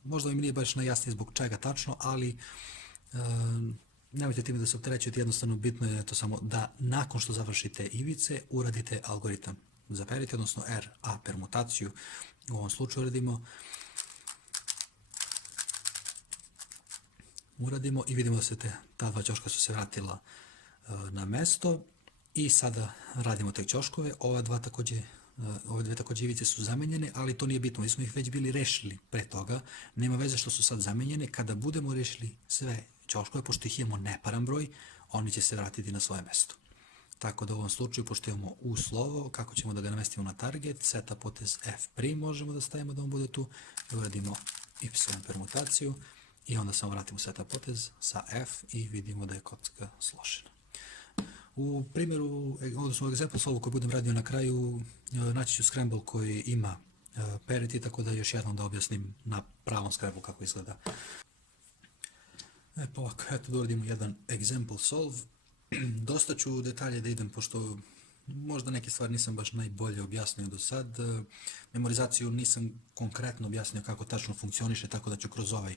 možda mi nije baš najjasnije zbog čega tačno, ali nemojte time da se opterećujete, jednostavno bitno je to samo da nakon što završite ivice uradite algoritam za parity, odnosno RA permutaciju. U ovom slučaju uradimo i vidimo da se ta dva ćoška su se vratila na mesto i sada radimo te ćoškove. Ove dve takođe ivice su zamenjene, ali to nije bitno, mi smo ih već bili rešili pre toga, nema veze što su sad zamenjene, kada budemo rešili sve ćoškove, pošto ih imamo neparan broj, oni će se vratiti na svoje mesto. Tako da u ovom slučaju, pošto imamo U slovo, kako ćemo da ga namestimo na target, seta potez F' možemo da stavimo da on bude tu, i uradimo Y permutaciju i onda samo vratimo seta potez sa F i vidimo da je kocka složena. U primjeru, odnosno u example solvu koji budem radio na kraju, naći ću scramble koji ima parity, tako da još jednom da objasnim na pravom scramble kako izgleda. Pa ovako, eto da uradimo jedan example solve. Dosta ću detalje da idem, pošto možda neke stvari nisam baš najbolje objasnio do sad. Memorizaciju nisam konkretno objasnio kako tačno funkcioniše, tako da ću kroz ovaj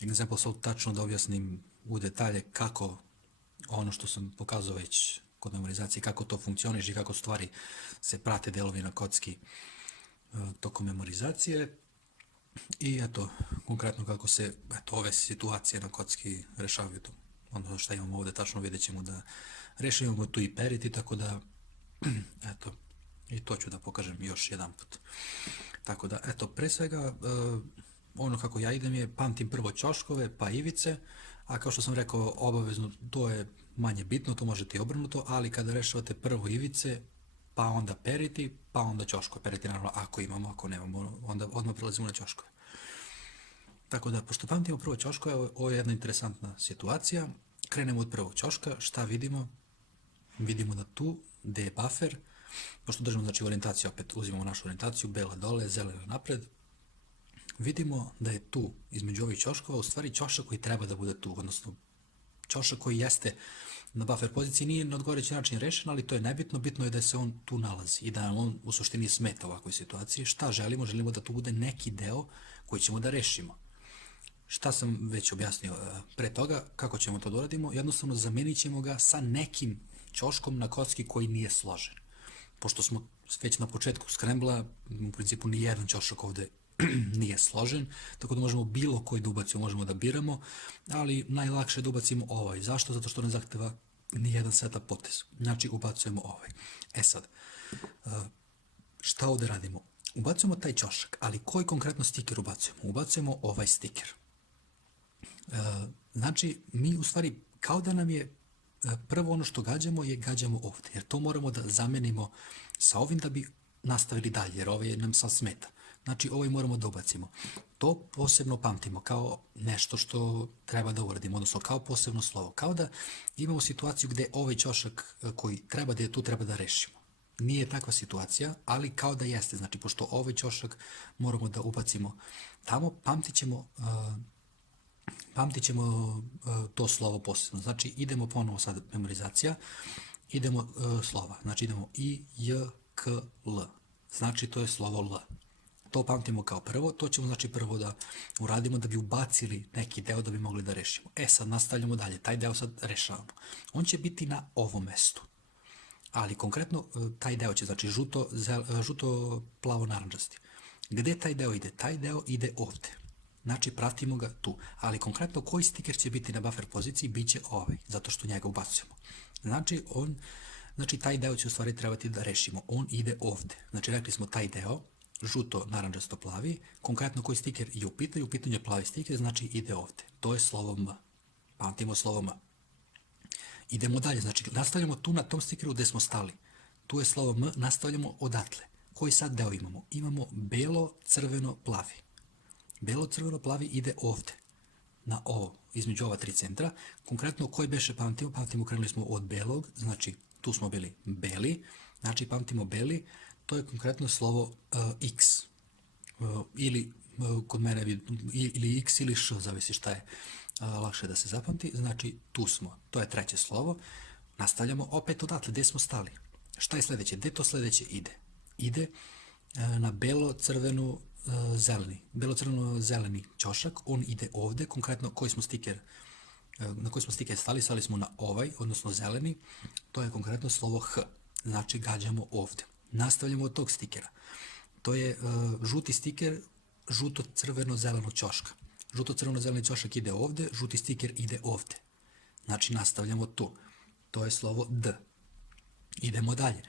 example solve tačno da objasnim u detalje kako ono što sam pokazao već kod memorizacije, kako to funkcioniše i kako stvari se prate delovi na kocki tokom memorizacije. I eto, konkretno kako se ove situacije na kocki rešavaju to. Ono što imamo ovde, tačno vidjet ćemo da rešavamo tu i parity, tako da, eto, i to ću da pokažem još jedan put. Tako da, eto, pre svega, ono kako ja idem je, pamtim prvo ćoškove, pa ivice, a kao što sam rekao, obavezno, to je manje bitno, to možete i obrnuto, ali kada rešavate prvo ivice, pa onda parity, pa onda ćoškove. Parity, naravno, ako imamo, ako nemamo, onda odmah prelazimo na ćoškove. Tako da, pošto pamtimo prvo ćoškove, ovo je jedna interesantna situacija. Krenemo od prvog ćoška, šta vidimo? Vidimo da tu, gde je buffer, pošto držimo znači orijentaciju, opet uzimamo našu orijentaciju, bela dole, zelena napred, vidimo da je tu, između ovih ćoškova, u stvari ćošak koji treba da bude tu, odnosno ćošak koji jeste na buffer poziciji, nije na odgovarajući način rešen, ali to je nebitno, bitno je da se on tu nalazi i da on u suštini smeta u ovakvoj situaciji. Šta želimo? Želimo da tu bude neki deo koji ćemo da rešimo. Šta sam već objasnio pre toga, kako ćemo to da uradimo? Jednostavno zamenit ćemo ga sa nekim ćoškom na kocki koji nije složen. Pošto smo već na početku skrembla, u principu ni jedan ćošak ovde nije složen, tako da možemo bilo koji da ubacimo, možemo da biramo, ali najlakše je da ubacimo ovaj. Zašto? Zato što ne zahteva ni jedan setup potez. Znači ubacujemo ovaj. E sad, šta ovde radimo? Ubacujemo taj ćošak, ali koji konkretno stiker ubacujemo? Ubacujemo ovaj stiker. Znači, mi u stvari, kao da nam je prvo ono što gađamo ovde, jer to moramo da zamenimo sa ovim da bi nastavili dalje, jer ovaj nam sad smeta. Znači, ovaj moramo da ubacimo. To posebno pamtimo kao nešto što treba da uradimo, odnosno kao posebno slovo. Kao da imamo situaciju gde ovaj ćošak koji treba da je tu, treba da rešimo. Nije takva situacija, ali kao da jeste. Znači, pošto ovaj ćošak moramo da ubacimo tamo, pamtit ćemo to slovo posebno. Znači, idemo ponovo sad memorizacija, idemo slova. Znači, idemo I, J, K, L. Znači, to je slovo L. To pamtimo kao prvo, to ćemo znači prvo da uradimo da bi ubacili neki deo da bi mogli da rešimo. E sad nastavljamo dalje, taj deo sad rešavamo. On će biti na ovom mestu, ali konkretno taj deo će, znači žuto plavo narančasti. Gde taj deo ide? Taj deo ide ovde. Znači pratimo ga tu, ali konkretno koji stiker će biti na buffer poziciji? Biće ovaj, zato što njega ubacujemo. Znači taj deo će u stvari trebati da rešimo, on ide ovde. Znači rekli smo taj deo, žuto, naranđasto, plavi, konkretno koji stiker je u pitanju je plavi stiker, znači ide ovde. To je slovo M. Pamtimo slovo M. Idemo dalje, znači nastavljamo tu na tom stikeru gde smo stali. Tu je slovo M, nastavljamo odatle. Koji sad deo imamo? Imamo belo, crveno, plavi. Belo, crveno, plavi ide ovde. Na ovo, između ova tri centra. Konkretno koji beše pamtimo? Pamtimo, krenuli smo od belog, znači tu smo bili beli, znači pamtimo beli, to je konkretno slovo X. Ili kod mene ili X ili Š, zavisi šta je lakše da se zapamti. Znači tu smo, to je treće slovo. Nastavljamo opet odatle, gde smo stali. Šta je sledeće? Gde to sledeće ide? Ide na belo-crvenu zeleni. Belo-crveno-zeleni ćošak, on ide ovde, konkretno koji smo stiker na koji smo stiker stali smo na ovaj, odnosno zeleni, to je konkretno slovo H, znači gađamo ovde. Nastavljamo od tog stikera. To je žuti stiker žuto-crveno-zelenog ćoška. Žuto-crveno-zeleni ćošak ide ovde, žuti stiker ide ovde. Znači nastavljamo tu. To je slovo D. Idemo dalje.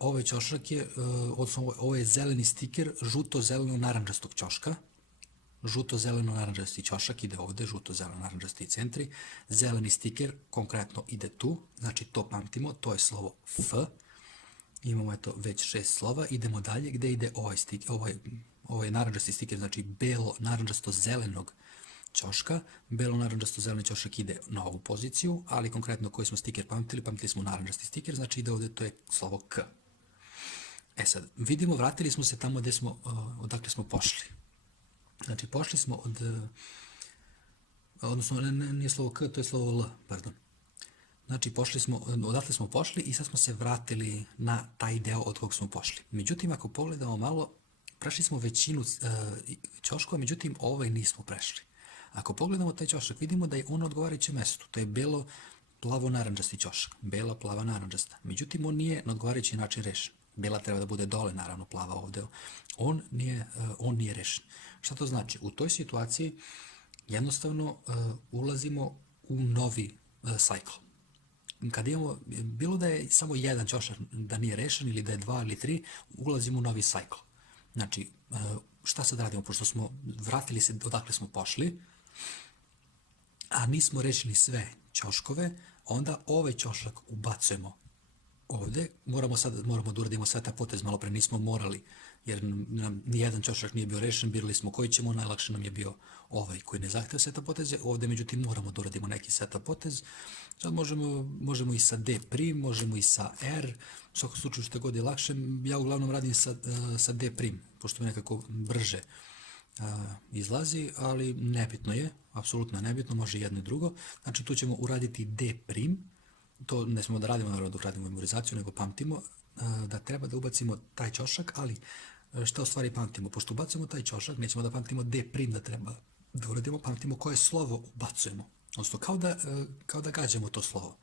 Ovaj ćošak je, odnosno ovo je zeleni stiker žuto-zeleno-naranđastog ćoška. Žuto-zeleno-naranđasti ćošak ide ovde, žuto-zeleno-naranđasti centri. Zeleni stiker konkretno ide tu, znači to pamtimo, to je slovo F. Imamo eto već 6 slova, idemo dalje gde ide ovaj stiker, ovaj naranđasti stiker, znači belo-naranđasto-zelenog ćoška. Belo-naranđasto-zeleni ćošak ide na ovu poziciju, ali konkretno koji smo stiker pamtili smo naranđasti stiker, znači ide ovde, to je slovo K. E sad, vidimo, vratili smo se tamo gde smo, odakle smo pošli. Znači, pošli smo odnosno nije slovo K, to je slovo L, pardon. Znači, odatle smo pošli i sad smo se vratili na taj deo od kog smo pošli. Međutim, ako pogledamo malo, prešli smo većinu ćoškova, međutim, ovaj nismo prešli. Ako pogledamo taj ćošak, vidimo da je on odgovarajuće mestu. To je belo, plavo, naranđasti ćošak. Bela, plava, naranđasta. Međutim, on nije na odgovarajući način rešen. Bela treba da bude dole, naravno, plava ovde. On nije rešen. Šta to znači? U toj situaciji jednostavno ulazimo u novi cycle. Kad imamo, bilo da je samo jedan ćošak da nije rešen ili da je 2 ili 3, ulazimo u novi cycle. Znači, šta sad radimo? Pošto smo vratili se odakle smo pošli, a nismo rešili sve ćoškove, onda ovaj ćošak ubacujemo ovde. Moramo da uradimo setup potez, malo pre nismo morali, jer nam nijedan ćošak nije bio rešen, birali smo koji ćemo, najlakše nam je bio ovaj koji ne zahteva setup poteze, ovde međutim moramo da uradimo neki setup potez. Sad možemo i sa D', možemo i sa R, u svakom slučaju što god je lakše, ja uglavnom radim sa D', pošto mi nekako brže izlazi, ali nebitno je, apsolutno nebitno, može jedno i drugo. Znači tu ćemo uraditi D', to ne smemo da radimo naravno dok radimo memorizaciju, nego pamtimo da treba da ubacimo taj ćošak, ali šta u stvari pamtimo? Pošto ubacujemo taj ćošak, nećemo da pamtimo D' da treba da uradimo, pamtimo koje slovo ubacujemo. Odnosno, kao da gađamo to slovo.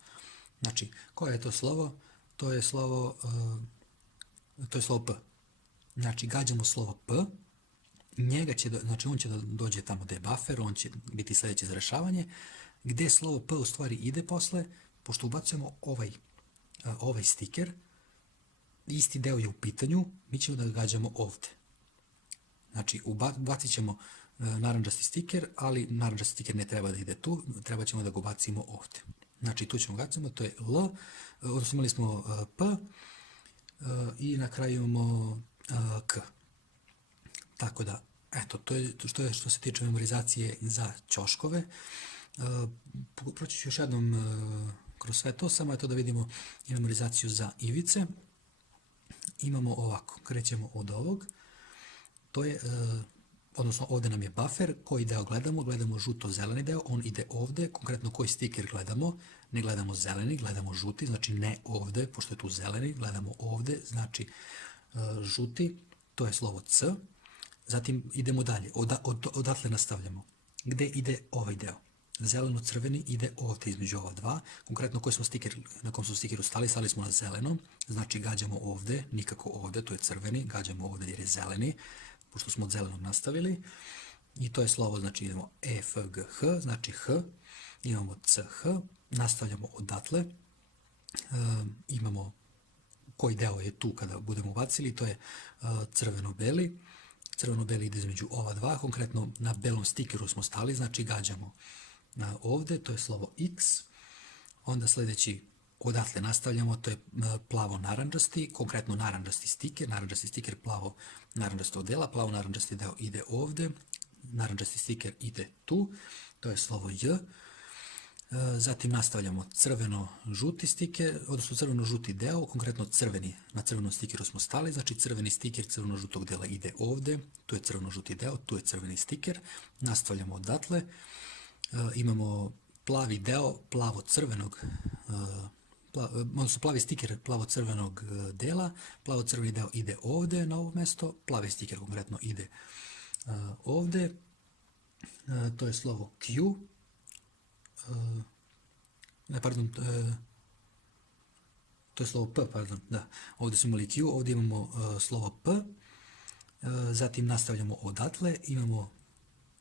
Znači, koje je to slovo? To je slovo to je slovo P. Znači, gađamo slovo P, znači on će da dođe tamo gde je buffer, on će biti sljedeće za rešavanje, gde slovo P u stvari ide posle, pošto ubacujemo ovaj stiker, isti deo je u pitanju, mi ćemo da ga gađamo ovde. Znači, ubacit ćemo narandžasti stiker, ali narandžasti stiker ne treba da ide tu, treba ćemo da ga ubacimo ovde. Znači, tu ćemo gacimo, to je L, odnosno imali smo P i na kraju imamo K. Tako da, eto, to je što se tiče memorizacije za ćoškove. Proći ću još jednom kroz sve to, samo eto da vidimo i memorizaciju za ivice. Imamo ovako, krećemo od ovog, to je, odnosno ovde nam je buffer, koji deo gledamo, gledamo žuto-zeleni deo, on ide ovde, konkretno koji stiker gledamo, ne gledamo zeleni, gledamo žuti, znači ne ovde, pošto je tu zeleni, gledamo ovde, znači žuti, to je slovo C, zatim idemo dalje, odatle nastavljamo, gde ide ovaj deo. Zeleno-crveni ide ovde između ova dva, konkretno na kom smo stikeru stali smo na zelenom, znači gađamo ovde, nikako ovde, to je crveni, gađamo ovde jer je zeleni, pošto smo od zelenog nastavili, i to je slovo, znači idemo E, F, G, H, znači H, imamo C, H, nastavljamo odatle, imamo koji deo je tu kada budemo ubacili, to je crveno-beli, crveno-beli ide između ova dva, konkretno na belom stikeru smo stali, znači gađamo ovde, to je slovo X, onda sljedeći odatle nastavljamo, to je plavo-narandžasti, konkretno narandžasti stiker, plavo-narandžastog dela, plavo-narandžasti deo ide ovde, narandžasti stiker ide tu, to je slovo J, zatim nastavljamo crveno-žuti stiker, odnosno crveno-žuti deo, konkretno na crvenom stikeru smo stali, znači crveni stiker crveno-žutog dela ide ovde, tu je crveno-žuti deo, tu je crveni stiker, nastavljamo odatle, imamo plavi deo plavo-crvenog, odnosno plavi stiker plavo-crvenog dela, plavo-crveni deo ide ovde na ovo mesto, plavi stiker konkretno ide ovde, to je slovo Q, to je slovo P, da, ovde smo imali Q, ovde imamo slovo P, zatim nastavljamo odatle, imamo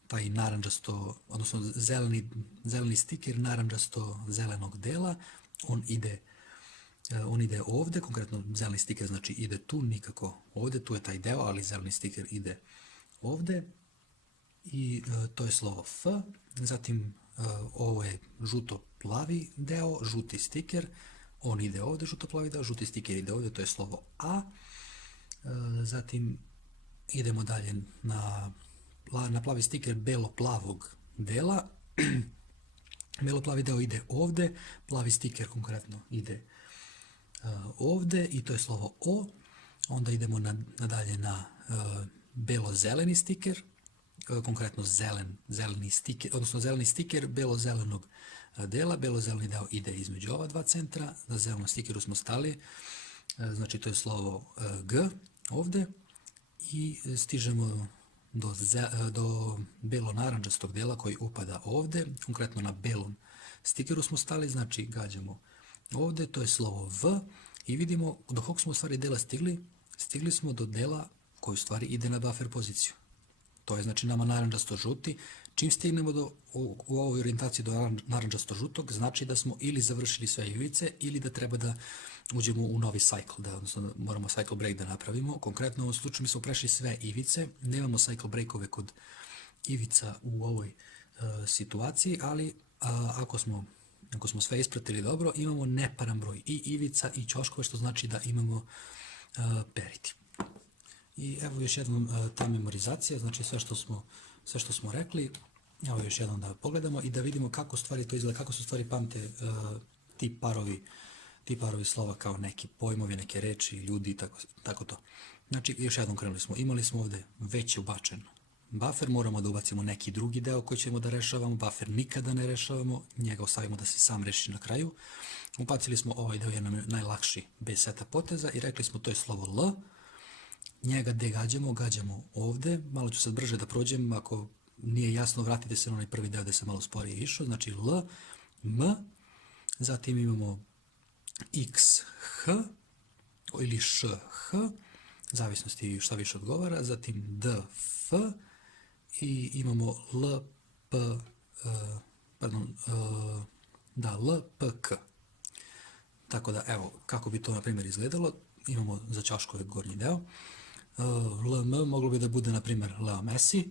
taj narandžasto, odnosno zeleni stiker narandžasto-zelenog dela, on ide ovde, konkretno zeleni stiker znači ide tu, nikako ovde, tu je taj deo, ali zeleni stiker ide ovde i to je slovo F, zatim ovo je žuto-plavi deo, žuti stiker, on ide ovde, žuto-plavi deo, žuti stiker ide ovde, to je slovo A, zatim idemo dalje na plavi stiker belo-plavog dela, belo-plavi deo ide ovde, plavi stiker konkretno ide ovde i to je slovo O, onda idemo nadalje na belo-zeleni stiker, konkretno zeleni stiker, odnosno zeleni stiker belo-zelenog dela, belo-zeleni deo ide između ova dva centra, na zelenom stikeru smo stali, znači to je slovo G ovde i stižemo do belo-narandžastog dela koji upada ovde, konkretno na belom stikeru smo stali, znači gađamo ovde, to je slovo V i vidimo do kog smo u stvari dela stigli smo do dela koji u stvari ide na buffer poziciju. To je znači nama narandžasto-žuti. Čim stignemo u ovoj orijentaciji do narandžasto-žutog, znači da smo ili završili sve ivice ili da treba da uđemo u novi cycle, odnosno moramo cycle break da napravimo. Konkretno u ovom slučaju mi smo prešli sve ivice, nemamo cycle breakove kod ivica u ovoj situaciji, ali ako smo sve ispratili dobro, imamo neparan broj i ivica i ćoškove, što znači da imamo parity. I evo još jednom ta memorizacija, znači sve što smo rekli, evo još jednom da pogledamo i da vidimo kako stvari to izgleda, kako su stvari pamte ti parovi slova kao neki pojmovi, neke reči, ljudi i tako to. Znači još jednom krenuli smo, imali smo ovde već ubačen buffer, moramo da ubacimo neki drugi deo koji ćemo da rešavamo, buffer nikada ne rešavamo, njega ostavimo da se sam reši na kraju. Ubacili smo ovaj deo, je nam najlakši bez seta poteza i rekli smo to je slovo L, njega gde gađamo ovde, malo ću sad brže da prođem, ako nije jasno vratite se na onaj prvi deo gde se malo sporije išao, znači L, M, zatim imamo X, H ili Š, H, zavisnosti šta više odgovara, zatim D, F i imamo L, P, L, P, K. Tako da, evo, kako bi to, na primjer, izgledalo, imamo za ćoškove gornji deo. LM moglo bi da bude, na primjer, Leo Messi,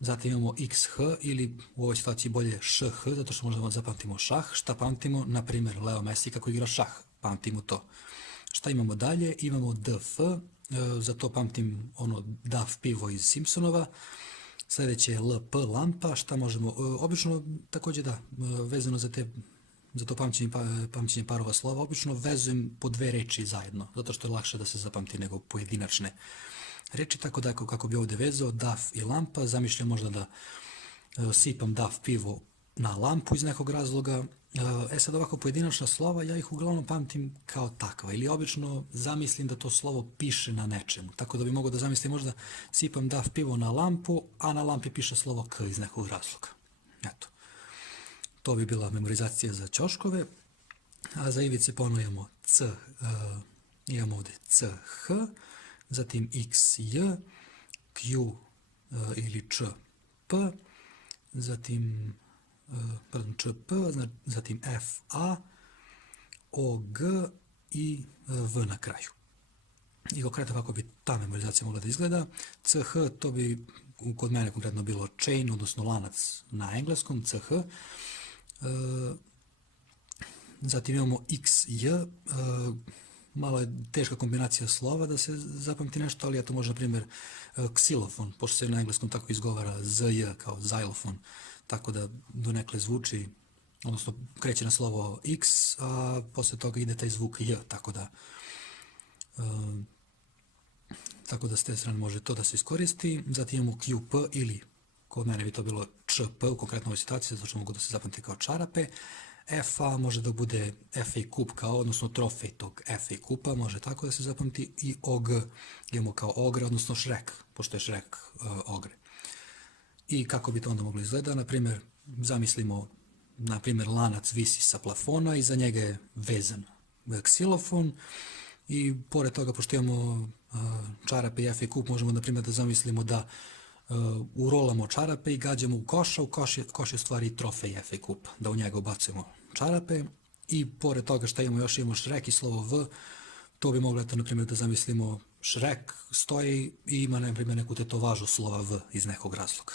zatim imamo XH ili u ovoj situaciji bolje ŠH, zato što možemo da zapamtimo šah. Šta pamtimo? Na primjer, Leo Messi kako igra šah, pamtimo to. Šta imamo dalje? Imamo DF, za to pamtim ono DAF pivo iz Simpsonova. Sljedeće je LP lampa, šta možemo, obično također da, vezano za to pamćenje parova slova, obično vezujem po dve reči zajedno, zato što je lakše da se zapamti nego pojedinačne reči, tako da kako bi ovdje vezao DAF i lampa, zamišljam možda da sipam DAF pivo na lampu iz nekog razloga. Sad ovako pojedinačna slova, ja ih uglavnom pamtim kao takva ili obično zamislim da to slovo piše na nečemu, tako da bi mogao da zamislim možda sipam DAF pivo na lampu, a na lampi piše slovo K iz nekog razloga. Eto. To bi bila memorizacija za ćoškove, a za ivice ponovno imamo C, imamo ovdje CH, zatim XJ, Q ili ČP, zatim ČP, zatim FA, OG i V na kraju. I konkretno kako bi ta memorizacija mogla da izgleda, CH to bi kod mene konkretno bilo chain, odnosno lanac na engleskom, CH. Zatim imamo XJ, malo je teška kombinacija slova da se zapamti nešto, ali to može na primjer ksilofon, pošto se na engleskom tako izgovara ZJ kao xylofon, tako da donekle zvuči, odnosno kreće na slovo X, a posle toga ide taj zvuk J, tako da s te strane može to da se iskoristi. Zatim imamo QP ili kod mene bi to bilo ČP u konkretnoj situaciji, zato što mogu da se zapamti kao čarape. FA može da bude FA kup kao, odnosno trofej tog FA kupa, može tako da se zapamti. I OG imamo kao ogre, odnosno Shrek, pošto je Shrek ogre. I kako bi to onda moglo izgleda, na primjer, zamislimo, na primjer, lanac visi sa plafona i za njega je vezan ksilofon i pored toga, pošto imamo čarape i FA kup, možemo na primjer da zamislimo da urolamo čarape i gađamo u koša, koš je u stvari trofej FA kup, da u njega ubacujemo čarape i pored toga šta imamo još, imamo Shrek i slovo V, to bi mogli na primjer da zamislimo Shrek stoji i ima na primjer neku tetovažu slova V iz nekog razloga.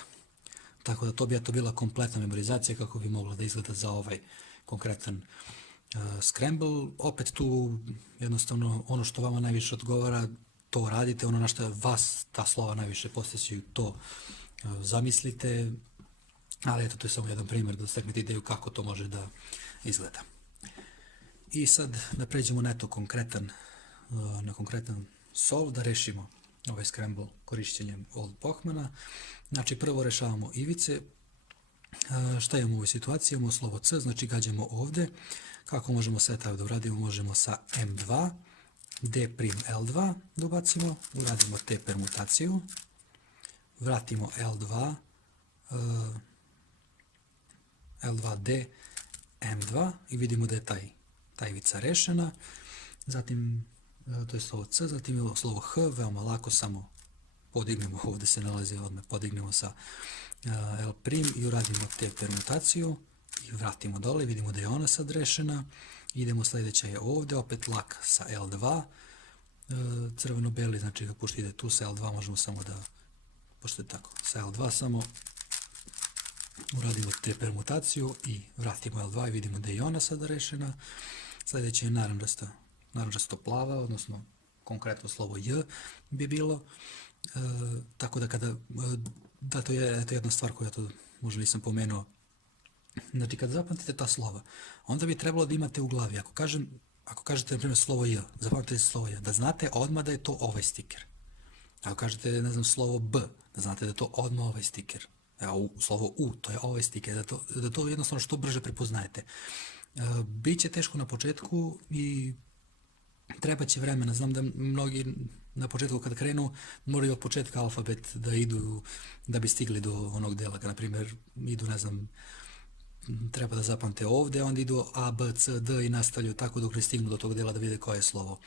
Tako da to bi bila kompletna memorizacija kako bi mogla da izgleda za ovaj konkretan scramble. Opet tu jednostavno ono što vama najviše odgovara, to radite, ono na što vas ta slova najviše podsjećaju, to zamislite, ali eto, to je samo jedan primjer da steknete ideju kako to može da izgleda. I sad da pređemo na konkretan solve, da rešimo ovaj scramble korišćenjem Old Pochmana. Znači prvo rešavamo ivice. Šta imamo u ovoj situaciji? Imamo slovo C, znači gađamo ovdje. Kako možemo sve tako da uradimo? Možemo sa M2, D'L2 da ubacimo, uradimo te permutaciju, vratimo L2, L2D, M2 i vidimo da je ta ivica rešena. Zatim, to je slovo C, zatim je slovo H, veoma lako, samo podignemo, ovdje se nalazi, odmah podignemo sa L' i uradimo te permutaciju i vratimo dole i vidimo da je ona sad rešena. Idemo, sljedeća je ovdje, opet lak sa L2, crveno-beli, znači pošto ide tu sa L2 možemo samo da, pošto je tako, sa L2 samo uradimo te permutaciju i vratimo L2 i vidimo da je i ona sada rešena. Sljedeća je naranđasto-plava, odnosno konkretno slovo J bi bilo, tako da kada, to je jedna stvar koju ja to možda nisam pomenuo. Znači, kada zapamtite ta slova, onda bi trebalo da imate u glavi, ako kažete, na primjer, slovo J, zapamtite slovo J, da znate odmah da je to ovaj stiker. Ako kažete, ne znam, slovo B, da znate da je to odmah ovaj stiker. Evo, slovo U, to je ovaj stiker, da to jednostavno što brže prepoznajete. Biće teško na početku i treba će vremena. Znam da mnogi na početku kad krenu moraju od početka alfabet da idu, da bi stigli do onog dela. Na primjer, idu, ne znam, treba da zapamte ovdje, onda idu A, B, C, D i nastavljaju tako dok ne stignu do tog dela da vide koje je slovo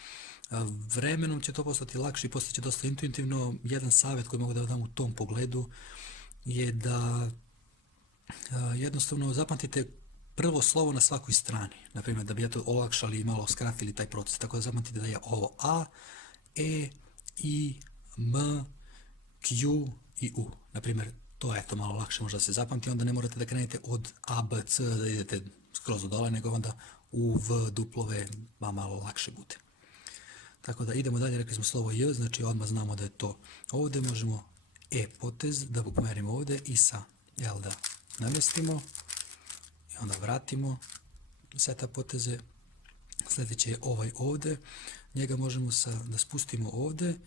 Vremenom će to postati lakše i postaće dosta intuitivno. Jedan savjet koji mogu da dam u tom pogledu je da jednostavno zapamtite prvo slovo na svakoj strani. Naprimjer, da bi eto olakšali i malo skratili taj proces. Tako da zapamtite da je ovo A, E, I, M, Q i U. Naprimjer, to je eto malo lakše možda se zapamti, onda ne morate da krenete od A, B, C, da idete skroz do dole, nego onda U, V, duplove, malo lakše bude. Tako da idemo dalje, rekli smo slovo J, znači odmah znamo da je to. Ovdje možemo E potez da pomerimo ovdje i sa L da namjestimo i onda vratimo seta poteze. Sljedeće je ovaj ovdje, njega možemo da spustimo ovdje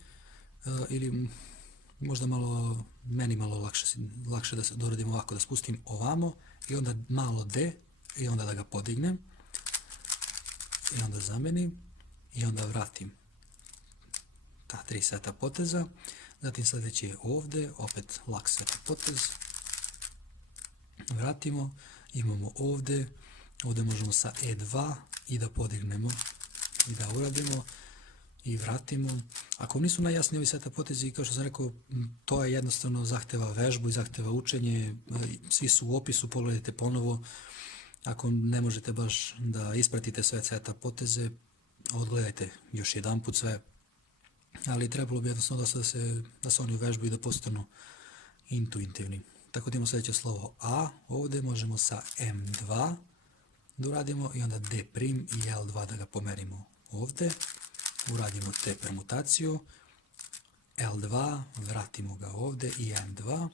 ili možda meni malo lakše da se doradimo ovako, da spustim ovamo i onda malo D i onda da ga podignem i onda zamenim i onda vratim ta 3 seta poteza. Zatim sljedeći je ovdje, opet lak seta potez, vratimo, imamo ovdje možemo sa E2 i da podignemo i da uradimo i vratimo. Ako nisu najjasniji ovi seta potezi, kao što sam rekao, to je jednostavno zahteva vežbu i zahteva učenje, svi su u opisu, pogledajte ponovo. Ako ne možete baš da ispratite sve seta poteze, odgledajte još jedan put sve, ali trebalo bi jednostavno da se oni uvežbaju i da postanu intuitivni. Tako da imamo sljedeće slovo A, ovdje možemo sa M2 da uradimo i onda D' i L2 da ga pomerimo ovdje, uradimo T permutaciju, L2, vratimo ga ovdje i M2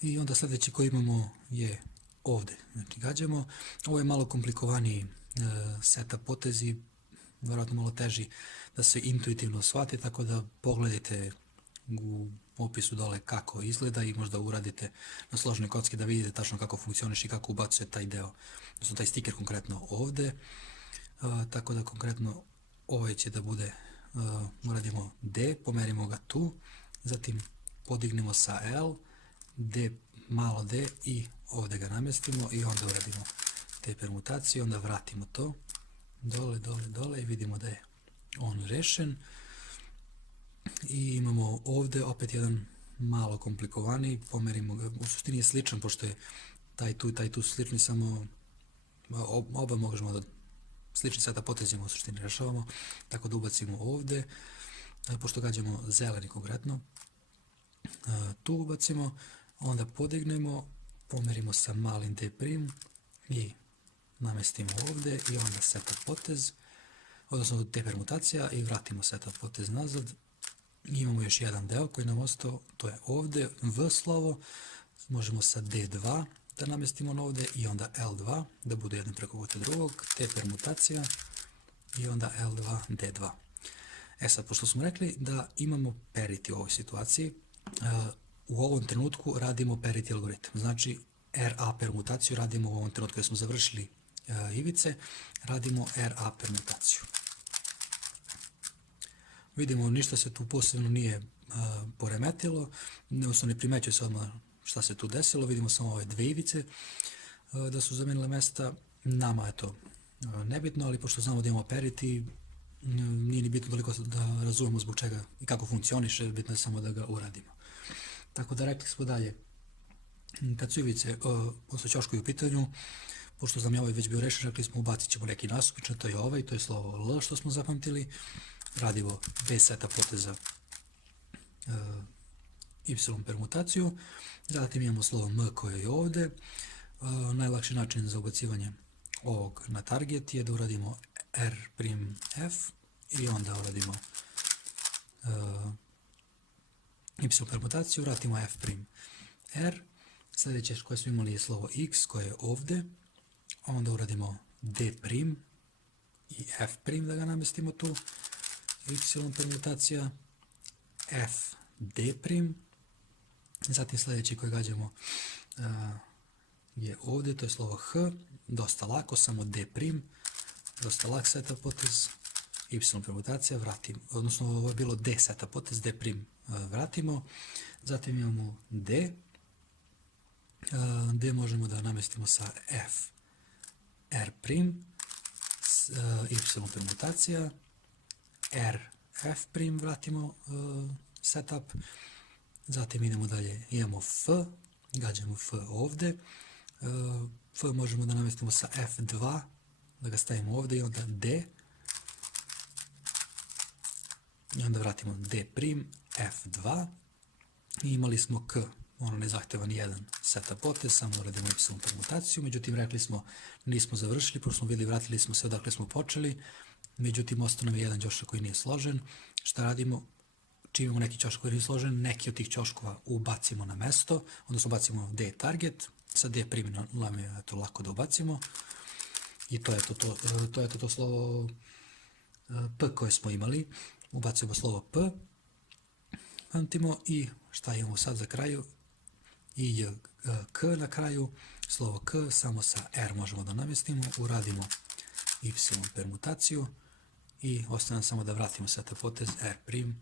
i onda sljedeći koji imamo je ovdje, znači gađamo. Ovo je malo komplikovaniji seta potezi, vjerojatno malo teži da se intuitivno shvati, tako da pogledajte u opisu dole kako izgleda i možda uradite na složenoj kocki da vidite tačno kako funkcioniš i kako ubacuje taj deo, odnosno taj stiker konkretno ovdje. Tako da konkretno ovaj će da bude, uradimo D, pomerimo ga tu, zatim podignemo sa L, D, malo D i ovdje ga namjestimo i onda uradimo te permutacije, onda vratimo to dole i vidimo da je on rešen. I imamo ovdje opet jedan malo komplikovaniji, pomerimo ga, u suštini je sličan pošto je taj tu slični, samo oba možemo da slični seta potezima u suštini rešavamo, tako da ubacimo ovdje, pošto gađamo zeleni konkretno, tu ubacimo, onda podignemo, pomerimo sa malim D' i namestimo ovdje i onda seta potez, odnosno T permutacija i vratimo seta potez nazad. Imamo još jedan deo koji nam ostao, to je ovdje V slovo, možemo sa D2 da namestimo ovdje i onda L2 da bude jedan preko puta drugog, T permutacija i onda L2, D2. Sad, pošto smo rekli da imamo parity u ovoj situaciji, u ovom trenutku radimo parity algoritam, znači RA permutaciju radimo u ovom trenutku kada smo završili ivice, radimo RA permutaciju. Vidimo, ništa se tu posebno nije poremetilo, ne primećuje se odmah šta se tu desilo, vidimo samo ove dve ivice da su zamenile mesta. Nama je to nebitno, ali pošto znamo da imamo parity, nije ni bitno toliko da razumemo zbog čega i kako funkcioniše, bitno je samo da ga uradimo. Tako da rekli smo dalje, kad su ivice, odnosno ćoškovi u pitanju, pošto znam ja ovaj već bio rešen, rekli smo ubacit ćemo neki nasupičan, to je ovaj, to je slovo L što smo zapamtili, radimo bez seta poteza Y permutaciju, zatim imamo slovo M koje je ovdje. Najlakši način za ubacivanje ovog na target je da uradimo R'F i onda uradimo Y permutaciju, vratimo F'R. Sljedeće koje smo imali je slovo X koje je ovdje, onda uradimo D' i F' da ga namestimo tu, Y permutacija, F, D', zatim sljedeći koji gađamo je ovdje, to je slovo H, dosta lako, samo D', dosta lak seta potez, Y permutacija, vratimo, odnosno ovo je bilo D seta potez, D', vratimo, zatim imamo D, D možemo da namestimo sa F, R', Y permutacija, R, F prim, vratimo setup, zatim idemo dalje, imamo F, gađamo F ovde, F možemo da namestimo sa F2, da ga stavimo ovde i onda D, i onda vratimo D prim, F2, i imali smo K, ono ne zahteva ni jedan setup potez, samo uradimo samo permutaciju, međutim rekli smo nismo završili, pošto smo vidjeli, vratili smo se odakle smo počeli, međutim ostao nam je jedan ćošak koji nije složen. Šta radimo? Čim imamo neki ćošak koji nije složen, neki od tih ćoškova ubacimo na mesto, odnosno ubacimo D target, sa D primjenom nam je to lako da ubacimo i to je to slovo P koje smo imali, ubacimo slovo P, pamtimo i šta imamo sad za kraju, i K na kraju, slovo K samo sa R možemo da namestimo, uradimo Y permutaciju i ostaje nam samo da vratimo setup potez R prim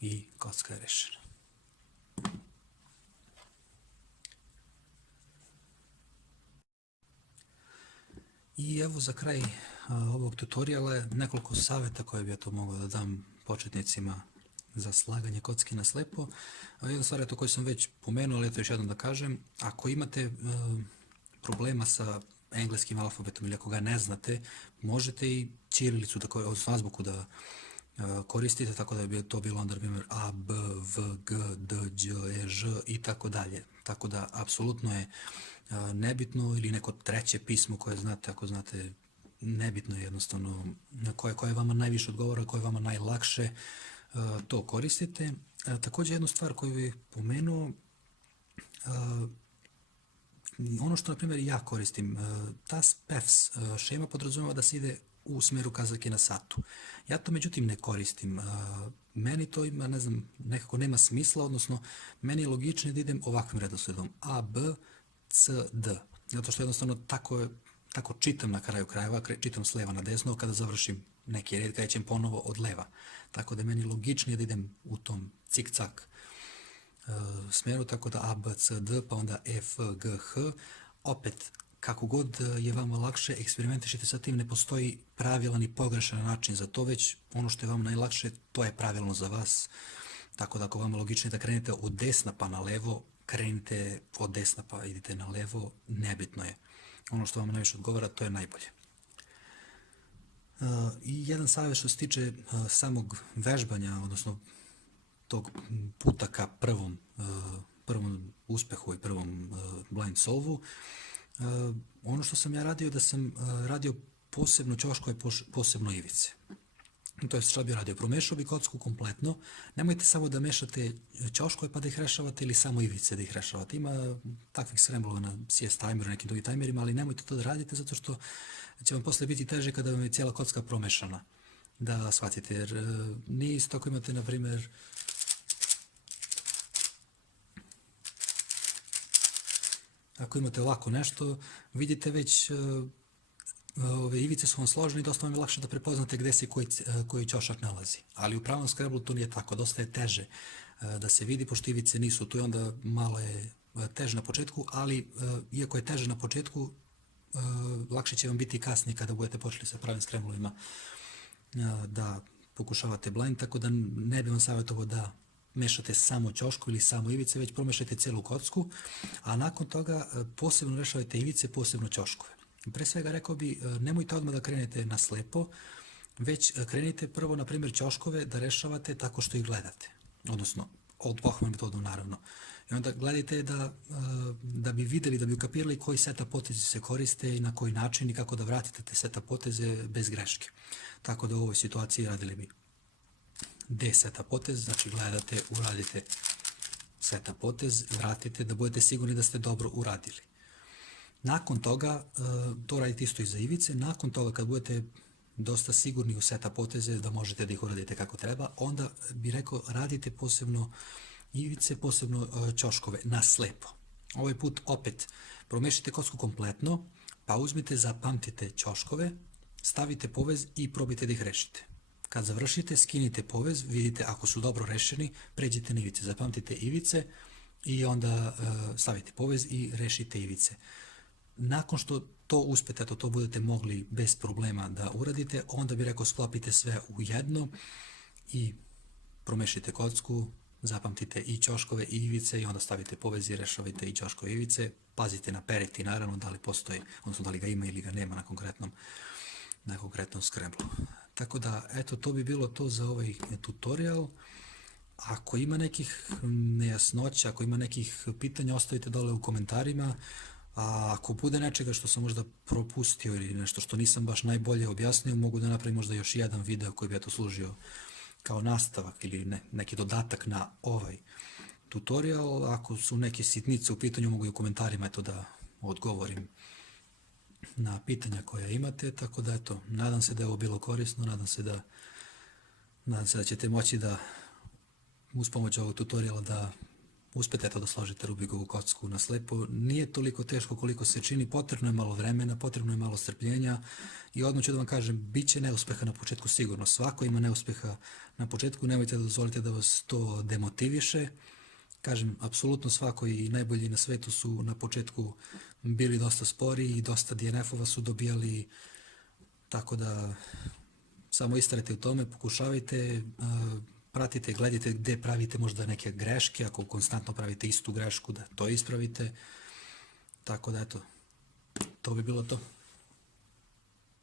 i kocka je rešena. I evo za kraj ovog tutoriala nekoliko savjeta koje bi ja to mogao da dam početnicima za slaganje kocki na slepo. Jedna stvar je to koju sam već pomenuo, ali eto još jednom da kažem, ako imate problema sa engleskim alfabetom ili ako ga ne znate, možete i ćirilicu, odnosno azbuku da koristite, tako da bi to bilo onda, na primjer, A, B, V, G, D, Đ, E, Ž i tako dalje. Tako da, apsolutno je nebitno, ili neko treće pismo koje znate, ako znate, nebitno je jednostavno koje vama najviše odgovara, koje vama najlakše, to koristite. Također jednu stvar koju bih pomenuo, ono što, na primjer, ja koristim, ta PEFS šema podrazumeva da se ide u smeru kazake na satu. Ja to međutim ne koristim. Meni to ima, ne znam, nekako nema smisla, odnosno meni je logičnije da idem ovakvim redosledom A, B, C, D. Zato što jednostavno tako čitam na kraju krajeva, čitam s leva na desno kada završim neki red, kada ćem ponovo od leva. Tako da je meni logičnije da idem u tom cik-cak smeru, tako da A, B, C, D, pa onda E, F, G, H. Opet, kako god je vama lakše, eksperimentišite sa tim, ne postoji pravilan i pogrešan način za to, već ono što je vam najlakše, to je pravilno za vas. Tako da ako vam je logičnije da krenete od desna pa na levo, krenite od desna pa idite na levo, nebitno je. Ono što vam najviše odgovara, to je najbolje. I jedan savjet što se tiče samog vežbanja, odnosno tog puta ka prvom uspehu i prvom blind solvu, ono što sam ja radio, da sam radio posebno ćoškove, posebno ivice. To je šta bi radio, promešao bi kocku kompletno, nemojte samo da mešate ćoškove pa da ih rešavate ili samo ivice da ih rešavate. Ima takvih scramblova na CS timeru, nekim drugim timerima, ali nemojte to da radite zato što će vam posle biti teže kada vam je cijela kocka promešana, da shvatite, jer nije isto ako imate, na primjer, ako imate ovako nešto, vidite već ove ivice su vam složene i dosta vam je lakše da prepoznate gde se koji ćošak nalazi. Ali u pravom Scrabble to nije tako, dosta je teže da se vidi, pošto ivice nisu tu i onda malo je teže na početku, ali iako je teže na početku, lakše će vam biti kasnije kada budete počeli sa pravim Scramblovima da pokušavate blind, tako da ne bih vam savjetovao da mešate samo ćošku ili samo ivice, već promešajte celu kocku, a nakon toga posebno rešavajte ivice, posebno ćoškove. Pre svega rekao bi, nemojte odmah da krenete na slepo, već krenite prvo, na primjer, ćoškove da rešavate tako što ih gledate, odnosno od pohvalnom metodom naravno. I onda gledajte da bi videli, da bi ukapirali koji setup potezi se koriste i na koji način i kako da vratite te setup poteze bez greške. Tako da u ovoj situaciji radili bi D setup potez, znači gledate, uradite setup potez, vratite da budete sigurni da ste dobro uradili. Nakon toga, to radite isto i za ivice, nakon toga kad budete dosta sigurni u setup poteze da možete da ih uradite kako treba, onda bi rekao radite posebno ivice, posebno ćoškove na slepo. Ovaj put opet promešajte kocku kompletno, pa uzmite, zapamtite ćoškove, stavite povez i probajte da ih rešite. Kad završite, skinite povez, vidite ako su dobro rešeni, pređite na ivice, zapamtite ivice i onda stavite povez i rešite ivice. Nakon što to uspete, to budete mogli bez problema da uradite, onda bi rekao sklopite sve u jedno i promešite kocku, zapamtite i ćoškove i ivice i onda stavite povez i rešavajte i ćoškove i ivice. Pazite na parity naravno, da li postoji, odnosno da li ga ima ili ga nema na konkretnom scramblu. Tako da, eto, to bi bilo to za ovaj tutorial. Ako ima nekih nejasnoća, ako ima nekih pitanja, ostavite dole u komentarima. A ako bude nečega što sam možda propustio ili nešto što nisam baš najbolje objasnio, mogu da napravim možda još jedan video koji bi eto služio kao nastavak ili neki dodatak na ovaj tutorial. Ako su neke sitnice u pitanju, mogu i u komentarima eto da odgovorim na pitanja koja imate, tako da eto, nadam se da je ovo bilo korisno, nadam se da ćete moći da uz pomoć ovog tutoriala da uspete eto da složite Rubikovu kocku na slepo. Nije toliko teško koliko se čini, potrebno je malo vremena, potrebno je malo strpljenja i odmah ću da vam kažem, bit će neuspeha na početku sigurno. Svako ima neuspeha na početku, nemojte da dozvolite da vas to demotiviše. Kažem, apsolutno svako i najbolji na svetu su na početku bili dosta spori i dosta DNF-ova su dobijali, tako da samo istrajte u tome, pokušavajte, pratite, gledajte gde pravite možda neke greške, ako konstantno pravite istu grešku da to ispravite, tako da eto, to bi bilo to.